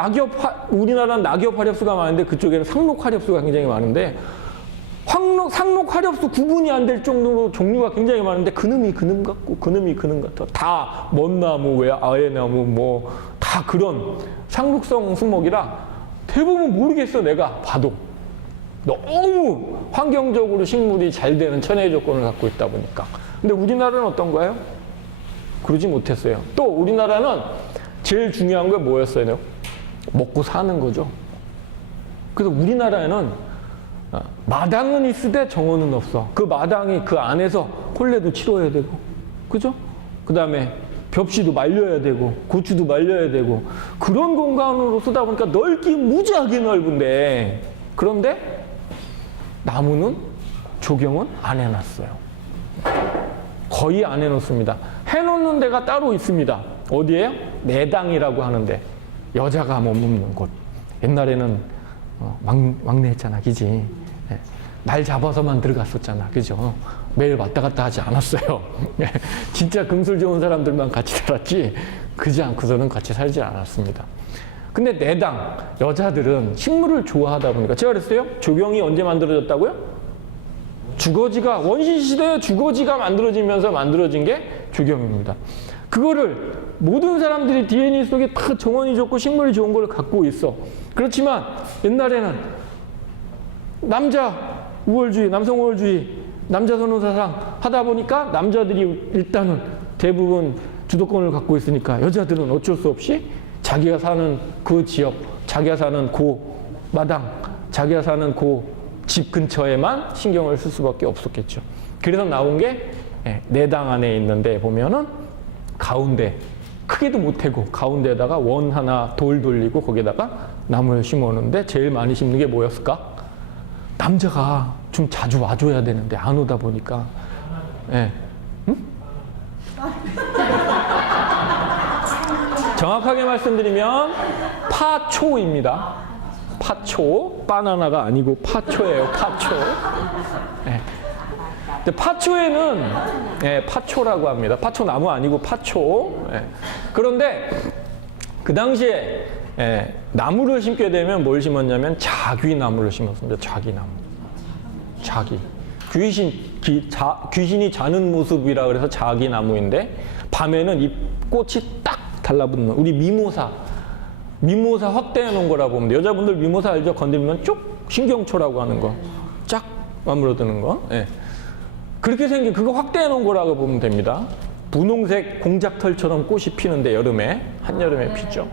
우리나라는 낙엽 화렵수가 많은데 그쪽에는 상록 화렵수가 굉장히 많은데 상록 화렵수 구분이 안 될 정도로 종류가 굉장히 많은데 그놈이 그놈 같고 그놈이 그놈 같아. 다 먼나무, 아해나무 뭐 다 그런 상록성 수목이라 대부분 모르겠어 내가 봐도. 너무 환경적으로 식물이 잘 되는 천혜 조건을 갖고 있다 보니까. 근데 우리나라는 어떤가요? 그러지 못했어요. 또 우리나라는 제일 중요한 게 뭐였어요? 먹고 사는 거죠. 그래서 우리나라에는 마당은 있으되 정원은 없어. 그 마당이 그 안에서 홀레도 치러야 되고, 그죠? 그 다음에 벽시도 말려야 되고, 고추도 말려야 되고, 그런 공간으로 쓰다 보니까 넓기 무지하게 넓은데, 그런데 나무는 조경은 안 해놨어요. 거의 안 해놓습니다. 해놓는 데가 따로 있습니다. 어디에요? 내당이라고 하는데 여자가 머무는 곳. 옛날에는 막내 했잖아, 그지? 날 잡아서만 들어갔었잖아, 그죠? 매일 왔다 갔다 하지 않았어요. 진짜 금술 좋은 사람들만 같이 살았지 그지 않고서는 같이 살지 않았습니다. 근데 내당, 여자들은 식물을 좋아하다 보니까 제가 그랬어요? 조경이 언제 만들어졌다고요? 주거지가 원시시대에 주거지가 만들어지면서 만들어진 게 조경입니다. 그거를 모든 사람들이 DNA 속에 다 정원이 좋고 식물이 좋은 걸 갖고 있어. 그렇지만 옛날에는 남자 우월주의, 남성 우월주의, 남자 선호사상 하다 보니까 남자들이 일단은 대부분 주도권을 갖고 있으니까 여자들은 어쩔 수 없이 자기가 사는 그 지역, 자기가 사는 그 마당, 자기가 사는 그 집 근처에만 신경을 쓸 수밖에 없었겠죠. 그래서 나온 게 내당 안에 있는데 보면은 가운데 크게도 못하고 가운데에다가 원 하나 돌 돌리고 거기에다가 나무를 심어놓는데 제일 많이 심는 게 뭐였을까? 남자가 좀 자주 와줘야 되는데 안 오다 보니까 응? 정확하게 말씀드리면 파초입니다. 파초, 바나나가 아니고 파초예요. 파초. 근데 파초에는 파초라고 합니다. 파초 나무 아니고 파초. 그런데 그 당시에 나무를 심게 되면 뭘 심었냐면 자귀나무를 심었습니다. 자귀나무. 자귀. 귀신이 자는 모습이라 그래서 자귀나무인데 밤에는 이 꽃이 딱 달라붙는 우리 미모사 확대해 놓은 거라 보면 돼. 여자분들 미모사 알죠? 건들면 쭉 신경초라고 하는 거. 쫙 마무러드는 거. 그렇게 생긴 그거 확대해 놓은 거라고 보면 됩니다. 분홍색 공작털처럼 꽃이 피는데 여름에 한여름에 피죠.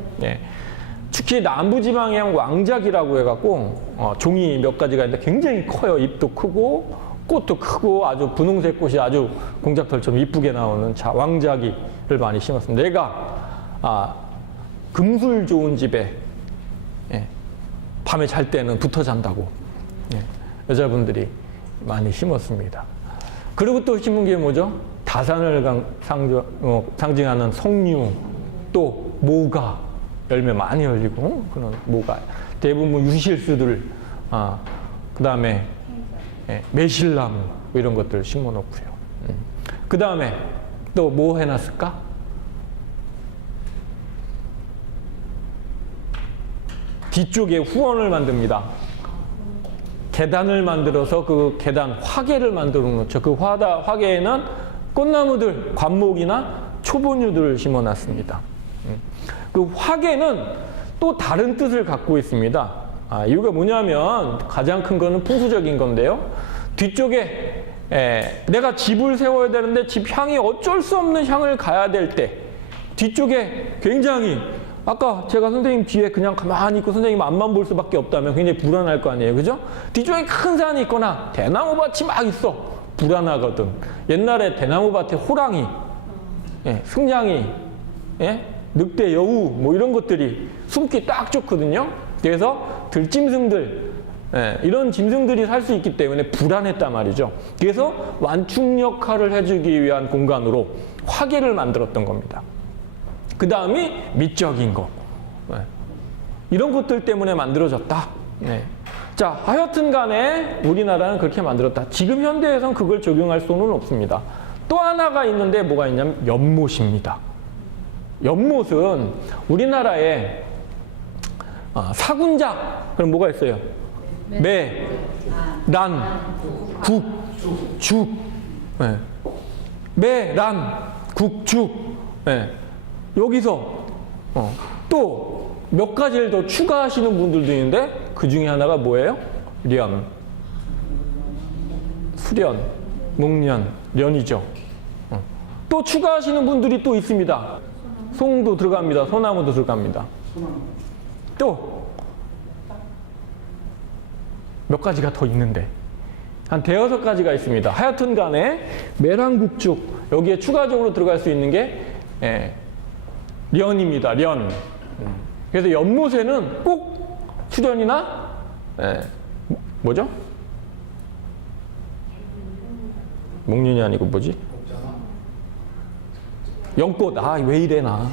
특히 남부지방에 왕작이라고 해갖고 종이 몇 가지가 있는데 굉장히 커요. 잎도 크고 꽃도 크고 아주 분홍색 꽃이 아주 공작털처럼 이쁘게 나오는 왕작이를 많이 심었습니다. 내가 금술 좋은 집에 밤에 잘 때는 붙어 잔다고 여자분들이 많이 심었습니다. 그리고 또 심은 게 뭐죠? 다산을 상징하는 석류, 또 모가 열매 많이 열리고 그런 모가 대부분 유실수들, 그 다음에 매실나무 이런 것들 심어 놓고요. 그 다음에 또 뭐 해놨을까? 뒤쪽에 후원을 만듭니다. 계단을 만들어서 그 계단 화계를 만들어 놓죠. 그 화계에는 꽃나무들, 관목이나 초본유들을 심어 놨습니다. 그 화계는 또 다른 뜻을 갖고 있습니다. 이유가 뭐냐면 가장 큰 거는 풍수적인 건데요. 뒤쪽에 내가 집을 세워야 되는데 집 향이 어쩔 수 없는 향을 가야 될 때 뒤쪽에 굉장히 아까 제가 선생님 뒤에 그냥 가만히 있고 선생님 앞만 볼 수밖에 없다면 굉장히 불안할 거 아니에요. 그죠? 뒤쪽에 큰 산이 있거나 대나무밭이 막 있어. 불안하거든. 옛날에 대나무밭에 호랑이, 승냥이, 늑대, 여우 뭐 이런 것들이 숨기 딱 좋거든요. 그래서 들짐승들, 이런 짐승들이 살 수 있기 때문에 불안했단 말이죠. 그래서 완충 역할을 해주기 위한 공간으로 화계를 만들었던 겁니다. 그 다음이 미적인 거. 이런 것들 때문에 만들어졌다. 자, 하여튼 간에 우리나라는 그렇게 만들었다. 지금 현대에선 그걸 적용할 수는 없습니다. 또 하나가 있는데 뭐가 있냐면 연못입니다. 연못은 우리나라에 사군작, 그럼 뭐가 있어요? 매, 란, 국, 죽. 매, 란, 국, 죽. 여기서 또 몇 가지를 더 추가하시는 분들도 있는데 그 중에 하나가 뭐예요? 련, 수련, 목련, 련이죠. 또 추가하시는 분들이 또 있습니다. 송도 들어갑니다. 소나무도 들어갑니다. 또 몇 가지가 더 있는데 한 대여섯 가지가 있습니다. 하여튼 간에 매랑국죽 여기에 추가적으로 들어갈 수 있는 게 련입니다. 련. 그래서 연못에는 꼭 수련이나 뭐죠? 목련이 아니고 뭐지? 연꽃. 왜 이래 나.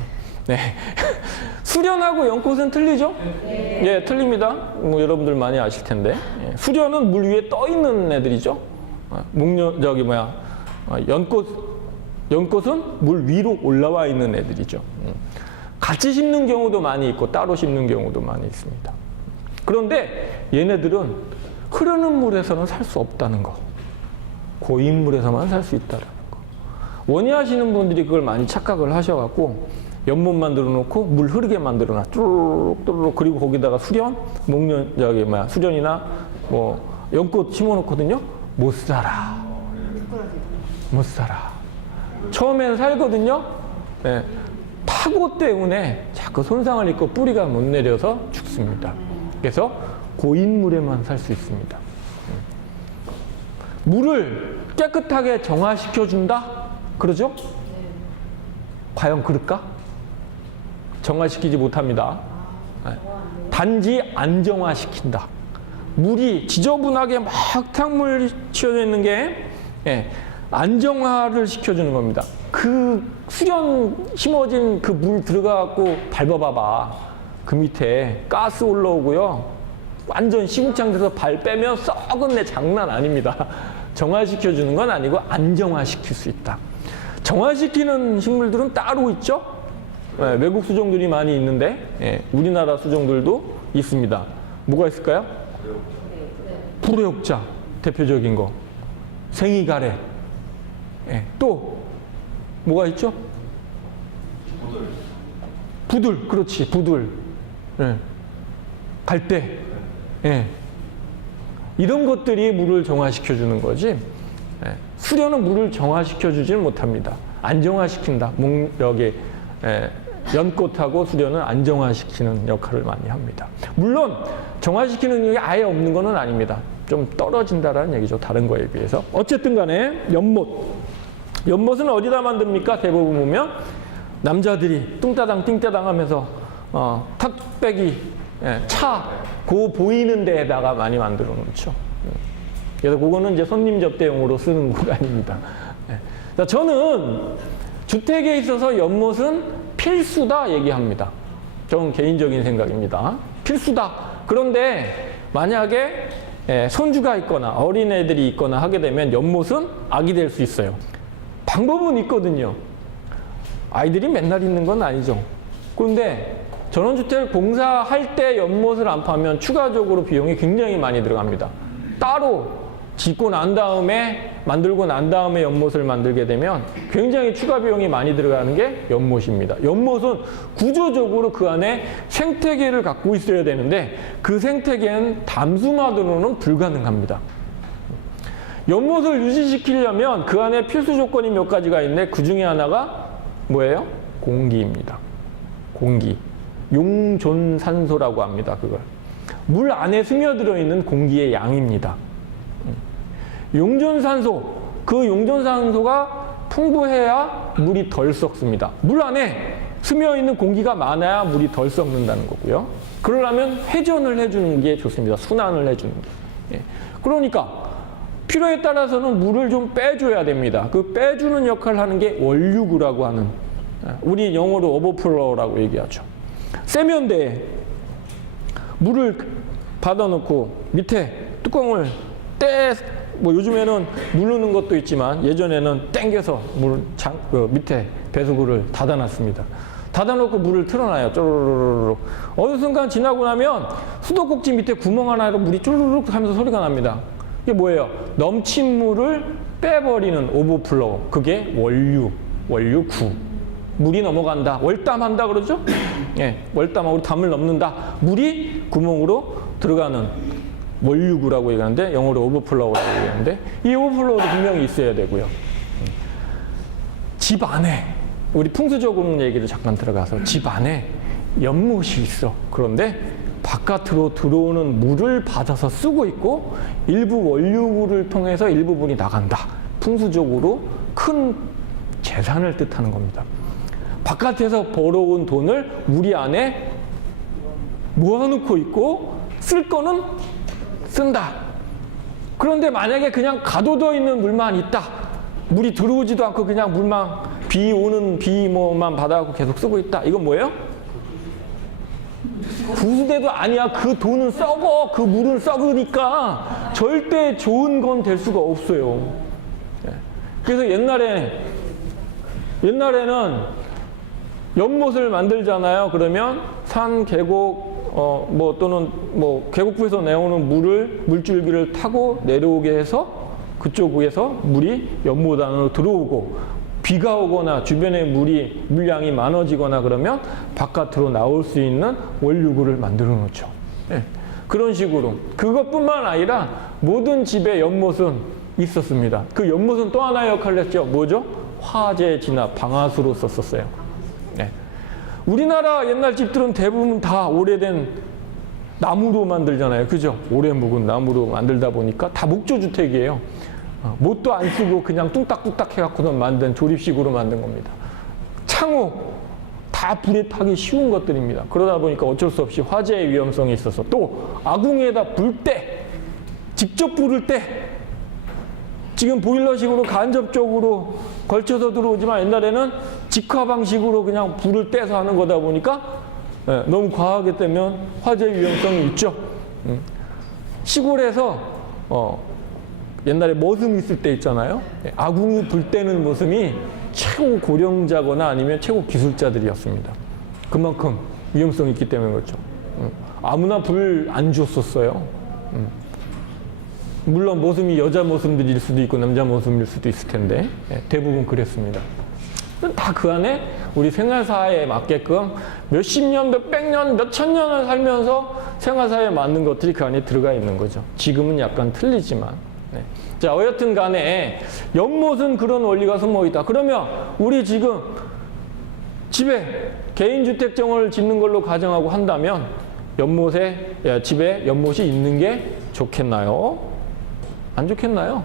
수련하고 연꽃은 틀리죠? 예, 틀립니다. 뭐 여러분들 많이 아실 텐데. 수련은 물 위에 떠 있는 애들이죠. 연꽃은 물 위로 올라와 있는 애들이죠. 같이 심는 경우도 많이 있고 따로 심는 경우도 많이 있습니다. 그런데 얘네들은 흐르는 물에서는 살 수 없다는 거. 고인 물에서만 살 수 있다는 거. 원의하시는 분들이 그걸 많이 착각을 하셔갖고 연못 만들어 놓고 물 흐르게 만들어 놔. 뚜루룩 그리고 거기다가 수련이나 뭐 연꽃 심어 놓거든요. 못 살아. 못 살아. 처음에는 살거든요. 파고 때문에 자꾸 손상을 입고 뿌리가 못 내려서 죽습니다. 그래서 고인물에만 살 수 있습니다. 물을 깨끗하게 정화시켜준다? 그러죠? 과연 그럴까? 정화시키지 못합니다. 단지 안정화시킨다. 물이 지저분하게 막 탕물 치어져 있는 게 안정화를 시켜주는 겁니다. 그 수련 심어진 그 물 들어가갖고 밟아봐봐. 그 밑에 가스 올라오고요. 완전 시궁창 돼서 발 빼면 썩은 내 장난 아닙니다. 정화시켜주는 건 아니고 안정화시킬 수 있다. 정화시키는 식물들은 따로 있죠. 외국 수종들이 많이 있는데 우리나라 수종들도 있습니다. 뭐가 있을까요? 불의옥자 대표적인 거. 생이가래. 또 뭐가 있죠? 부들. 그렇지, 부들. 갈대. 이런 것들이 물을 정화시켜주는 거지. 수련은 물을 정화시켜주지는 못합니다. 안정화시킨다. 여기 연꽃하고 수련은 안정화시키는 역할을 많이 합니다. 물론 정화시키는 능력이 아예 없는 건 아닙니다. 좀 떨어진다라는 얘기죠. 다른 거에 비해서. 어쨌든 간에 연못은 어디다 만듭니까? 대부분 보면 남자들이 뚱따당 띵따당 하면서 탁배기 예, 고 보이는 데에다가 많이 만들어 놓죠. 그래서 그거는 이제 손님 접대용으로 쓰는 공간입니다. 예. 자, 저는 주택에 있어서 연못은 필수다 얘기합니다. 저는 개인적인 생각입니다. 필수다. 그런데 만약에 손주가 있거나 어린애들이 있거나 하게 되면 연못은 악이 될 수 있어요. 방법은 있거든요. 아이들이 맨날 있는 건 아니죠. 그런데 전원주택을 공사할 때 연못을 안 파면 추가적으로 비용이 굉장히 많이 들어갑니다. 따로 짓고 난 다음에 만들고 난 다음에 연못을 만들게 되면 굉장히 추가 비용이 많이 들어가는 게 연못입니다. 연못은 구조적으로 그 안에 생태계를 갖고 있어야 되는데 그 생태계는 담수만으로는 불가능합니다. 연못을 유지시키려면 그 안에 필수 조건이 몇 가지가 있는데 그 중에 하나가 뭐예요? 공기입니다. 공기. 용존산소라고 합니다. 그걸. 물 안에 스며들어 있는 공기의 양입니다. 용존산소, 그 용존산소가 풍부해야 물이 덜 썩습니다. 물 안에 스며있는 공기가 많아야 물이 덜 썩는다는 거고요. 그러려면 회전을 해주는 게 좋습니다. 순환을 해주는 게. 그러니까 필요에 따라서는 물을 좀 빼줘야 됩니다. 그 빼주는 역할을 하는 게 원류구라고 하는, 우리 영어로 오버플로우라고 얘기하죠. 세면대에 물을 받아놓고 밑에 뚜껑을 뭐 요즘에는 누르는 것도 있지만 예전에는 땡겨서 밑에 배수구를 닫아놨습니다. 닫아놓고 물을 틀어놔요. 쪼르르르. 어느 순간 지나고 나면 수도꼭지 밑에 구멍 하나로 물이 쭈르륵 하면서 소리가 납니다. 이게 뭐예요? 넘친 물을 빼버리는 오버플로우. 그게 원류구. 물이 넘어간다. 월담한다 그러죠? 예, 월담하고 담을 넘는다. 물이 구멍으로 들어가는 원류구라고 얘기하는데 영어로 오버플로우라고 얘기하는데 이 오버플로우도 분명히 있어야 되고요. 집 안에 우리 풍수적으로 얘기를 잠깐 들어가서 집 안에 연못이 있어. 그런데 바깥으로 들어오는 물을 받아서 쓰고 있고 일부 원류구를 통해서 일부분이 나간다. 풍수적으로 큰 재산을 뜻하는 겁니다. 바깥에서 벌어온 돈을 우리 안에 모아놓고 있고 쓸 거는 쓴다. 그런데 만약에 그냥 가둬져 있는 물만 있다. 물이 들어오지도 않고 그냥 물만 비 오는 비만 받아갖고 계속 쓰고 있다. 이건 뭐예요? 구수대도 아니야. 그 돈은 썩어. 그 물은 썩으니까 절대 좋은 건 될 수가 없어요. 그래서 옛날에는 연못을 만들잖아요. 그러면 산, 계곡, 또는 계곡부에서 내오는 물줄기를 타고 내려오게 해서 그쪽 위에서 물이 연못 안으로 들어오고 비가 오거나 주변에 물량이 많아지거나 그러면 바깥으로 나올 수 있는 원류구를 만들어 놓죠. 네. 그런 식으로. 그것뿐만 아니라 모든 집에 연못은 있었습니다. 그 연못은 또 하나의 역할을 했죠. 뭐죠? 화재 진압, 방아수로 썼었어요. 네. 우리나라 옛날 집들은 대부분 다 오래된 나무로 만들잖아요. 그죠? 오래 묵은 나무로 만들다 보니까 다 목조주택이에요. 못도 안 쓰고 그냥 뚝딱뚝딱 해갖고 만든 조립식으로 만든 겁니다. 창호 다 불에 타기 쉬운 것들입니다. 그러다 보니까 어쩔 수 없이 화재의 위험성이 있어서 또 아궁이에다 직접 불을 때 지금 보일러식으로 간접적으로 걸쳐서 들어오지만 옛날에는 직화 방식으로 그냥 불을 떼서 하는 거다 보니까 너무 과하게 떼면 화재 위험성이 있죠. 시골에서 옛날에 머슴 있을 때 있잖아요. 아궁이 불 떼는 머슴이 최고 고령자거나 아니면 최고 기술자들이었습니다. 그만큼 위험성이 있기 때문에 그렇죠. 아무나 불 안 줬었어요. 물론 모습이 여자 모습들일 수도 있고 남자 모습일 수도 있을 텐데 대부분 그랬습니다. 다 그 안에 우리 생활사회에 맞게끔 몇십 년, 몇백 년, 몇천 년을 살면서 생활사회에 맞는 것들이 그 안에 들어가 있는 거죠. 지금은 약간 틀리지만. 네. 자, 어여튼 간에 연못은 그런 원리가 숨어 있다. 그러면 우리 지금 집에 개인주택정을 짓는 걸로 가정하고 한다면 집에 연못이 있는 게 좋겠나요? 안 좋겠나요?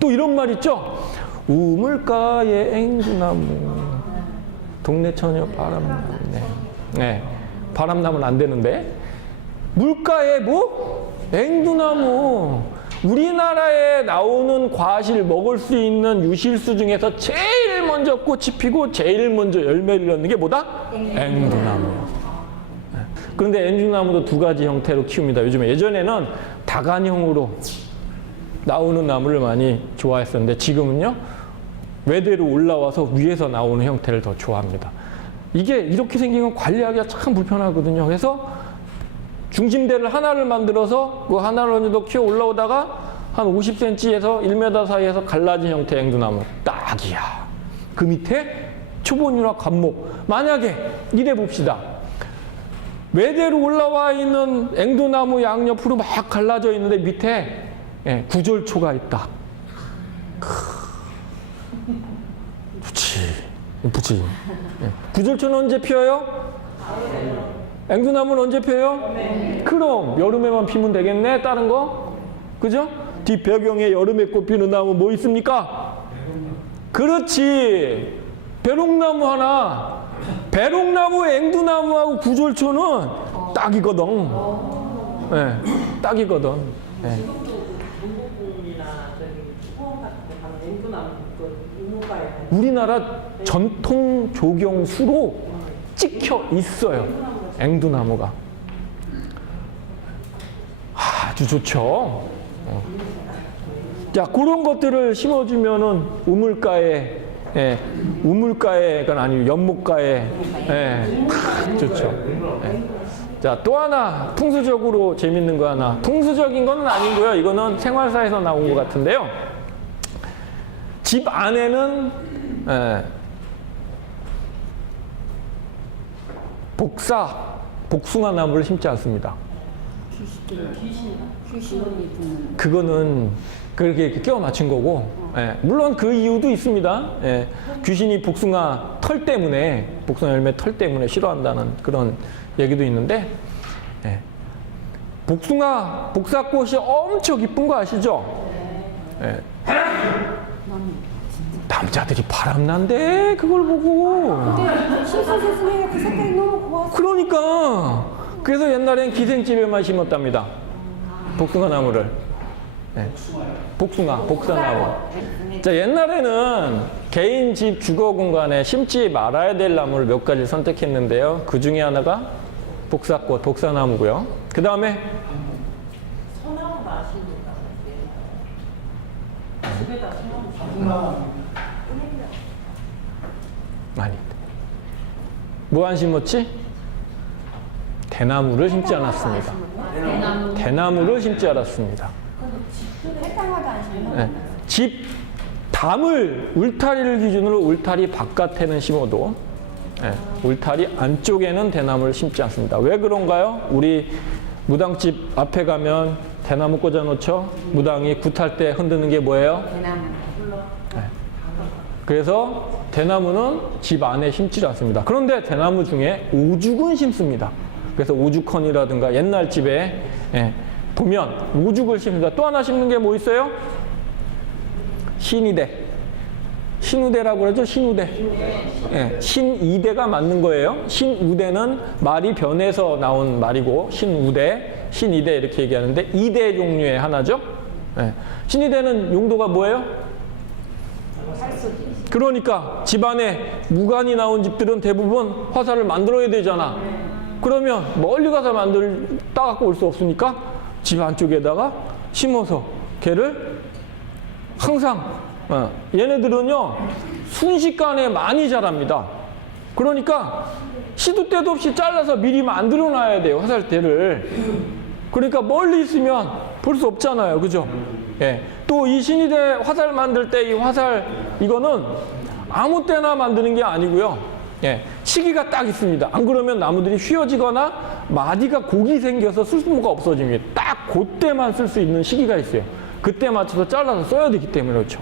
또 이런 말 있죠? 우물가에 앵두나무 동네 처녀 바람나무. 네. 네. 바람나무는 안 되는데. 물가에 뭐? 앵두나무. 우리나라에 나오는 과실, 먹을 수 있는 유실수 중에서 제일 먼저 꽃이 피고 제일 먼저 열매를 넣는 게 뭐다? 앵두나무예요. 그런데 앵두나무도 두 가지 형태로 키웁니다. 요즘에 예전에는 다간형으로 나오는 나무를 많이 좋아했었는데 지금은요 외대로 올라와서 위에서 나오는 형태를 더 좋아합니다. 이게 이렇게 생긴 건 관리하기가 참 불편하거든요. 그래서 중심대를 하나를 만들어서 그 하나를 어느 정도 키워 올라오다가 한 50cm에서 1m 사이에서 갈라진 형태의 앵두나무 딱이야. 그 밑에 초본유나 관목. 만약에 이래 봅시다. 외대로 올라와 있는 앵두나무 양옆으로 막 갈라져 있는데 밑에 구절초가 있다. 좋지. 구절초는 언제 피어요? 앵두나무는 언제 펴요? 그럼 여름에만 피면 되겠네. 다른 거? 그죠? 뒷배경에 여름에 꽃 피는 나무 뭐 있습니까? 그렇지. 배롱나무 하나. 배롱나무, 앵두나무하고 구절초는 딱이거든. 네, 딱이거든. 네. 지금도 문복궁이나 저기 후원 같은 데 가면 앵두나무 그 우물가에 우리나라 전통 조경수로 찍혀 있어요. 앵두나무가. 아주 좋죠. 자, 그런 것들을 심어주면은 우물가에가 아니고 연못가에, 좋죠. 자, 또 하나 풍수적으로 재밌는 거 하나. 풍수적인 건 아니고요. 이거는 생활사에서 나온 것 같은데요. 집 안에는 복숭아 나무를 심지 않습니다. 귀신이 붙는. 그거는 그렇게 끼워 맞춘 거고, 물론 그 이유도 있습니다. 귀신이 복숭아 열매 털 때문에 싫어한다는 그런 얘기도 있는데, 복사꽃이 엄청 이쁜 거 아시죠? 남자들이 바람난데 그걸 보고. 신선생님이 그 색깔이 너무 고와서. 그러니까 그래서 옛날엔 기생집에만 심었답니다. 복숭아 나무를. 복사나무. 자, 옛날에는 개인 집 주거 공간에 심지 말아야 될 나무를 몇 가지 선택했는데요. 그 중에 하나가 복사나무고요. 그 다음에 소나무 아십니까? 집에다 소나무 많이. 뭐 안 심었지? 대나무를 심지 않았습니다. 대나무를 심지 않았습니다. 해당하지 않습니다. 집 담을 울타리를 기준으로 울타리 바깥에는 심어도 울타리 안쪽에는 대나무를 심지 않습니다. 왜 그런가요? 우리 무당집 앞에 가면 대나무 꽂아 놓죠. 무당이 굿할 때 흔드는 게 뭐예요? 대나무. 그래서 대나무는 집 안에 심지 않습니다. 그런데 대나무 중에 오죽은 심습니다. 그래서 오죽헌이라든가 옛날 집에 보면 오죽을 심습니다. 또 하나 심는 게 뭐 있어요? 신우대라고 그러죠. 신우대. 신이대가 맞는 거예요. 신우대는 말이 변해서 나온 말이고 신우대, 신이대 이렇게 얘기하는데 이대 종류의 하나죠. 신이대는 용도가 뭐예요? 그러니까 집안에 무관이 나온 집들은 대부분 화살을 만들어야 되잖아. 그러면 멀리 가서 따갖고 올 수 없으니까 집 안쪽에다가 심어서 걔를 항상 얘네들은요 순식간에 많이 자랍니다. 그러니까 시도 때도 없이 잘라서 미리 만들어 놔야 돼요. 화살대를. 그러니까 멀리 있으면 볼 수 없잖아요. 그죠? 또 이 신이대 화살 만들 때 이 화살 이거는 아무 때나 만드는 게 아니고요. 시기가 딱 있습니다. 안 그러면 나무들이 휘어지거나 마디가 곡이 생겨서 쓸 수가 없어집니다. 딱 그때만 쓸 수 있는 시기가 있어요. 그때 맞춰서 잘라서 써야 되기 때문에 그렇죠.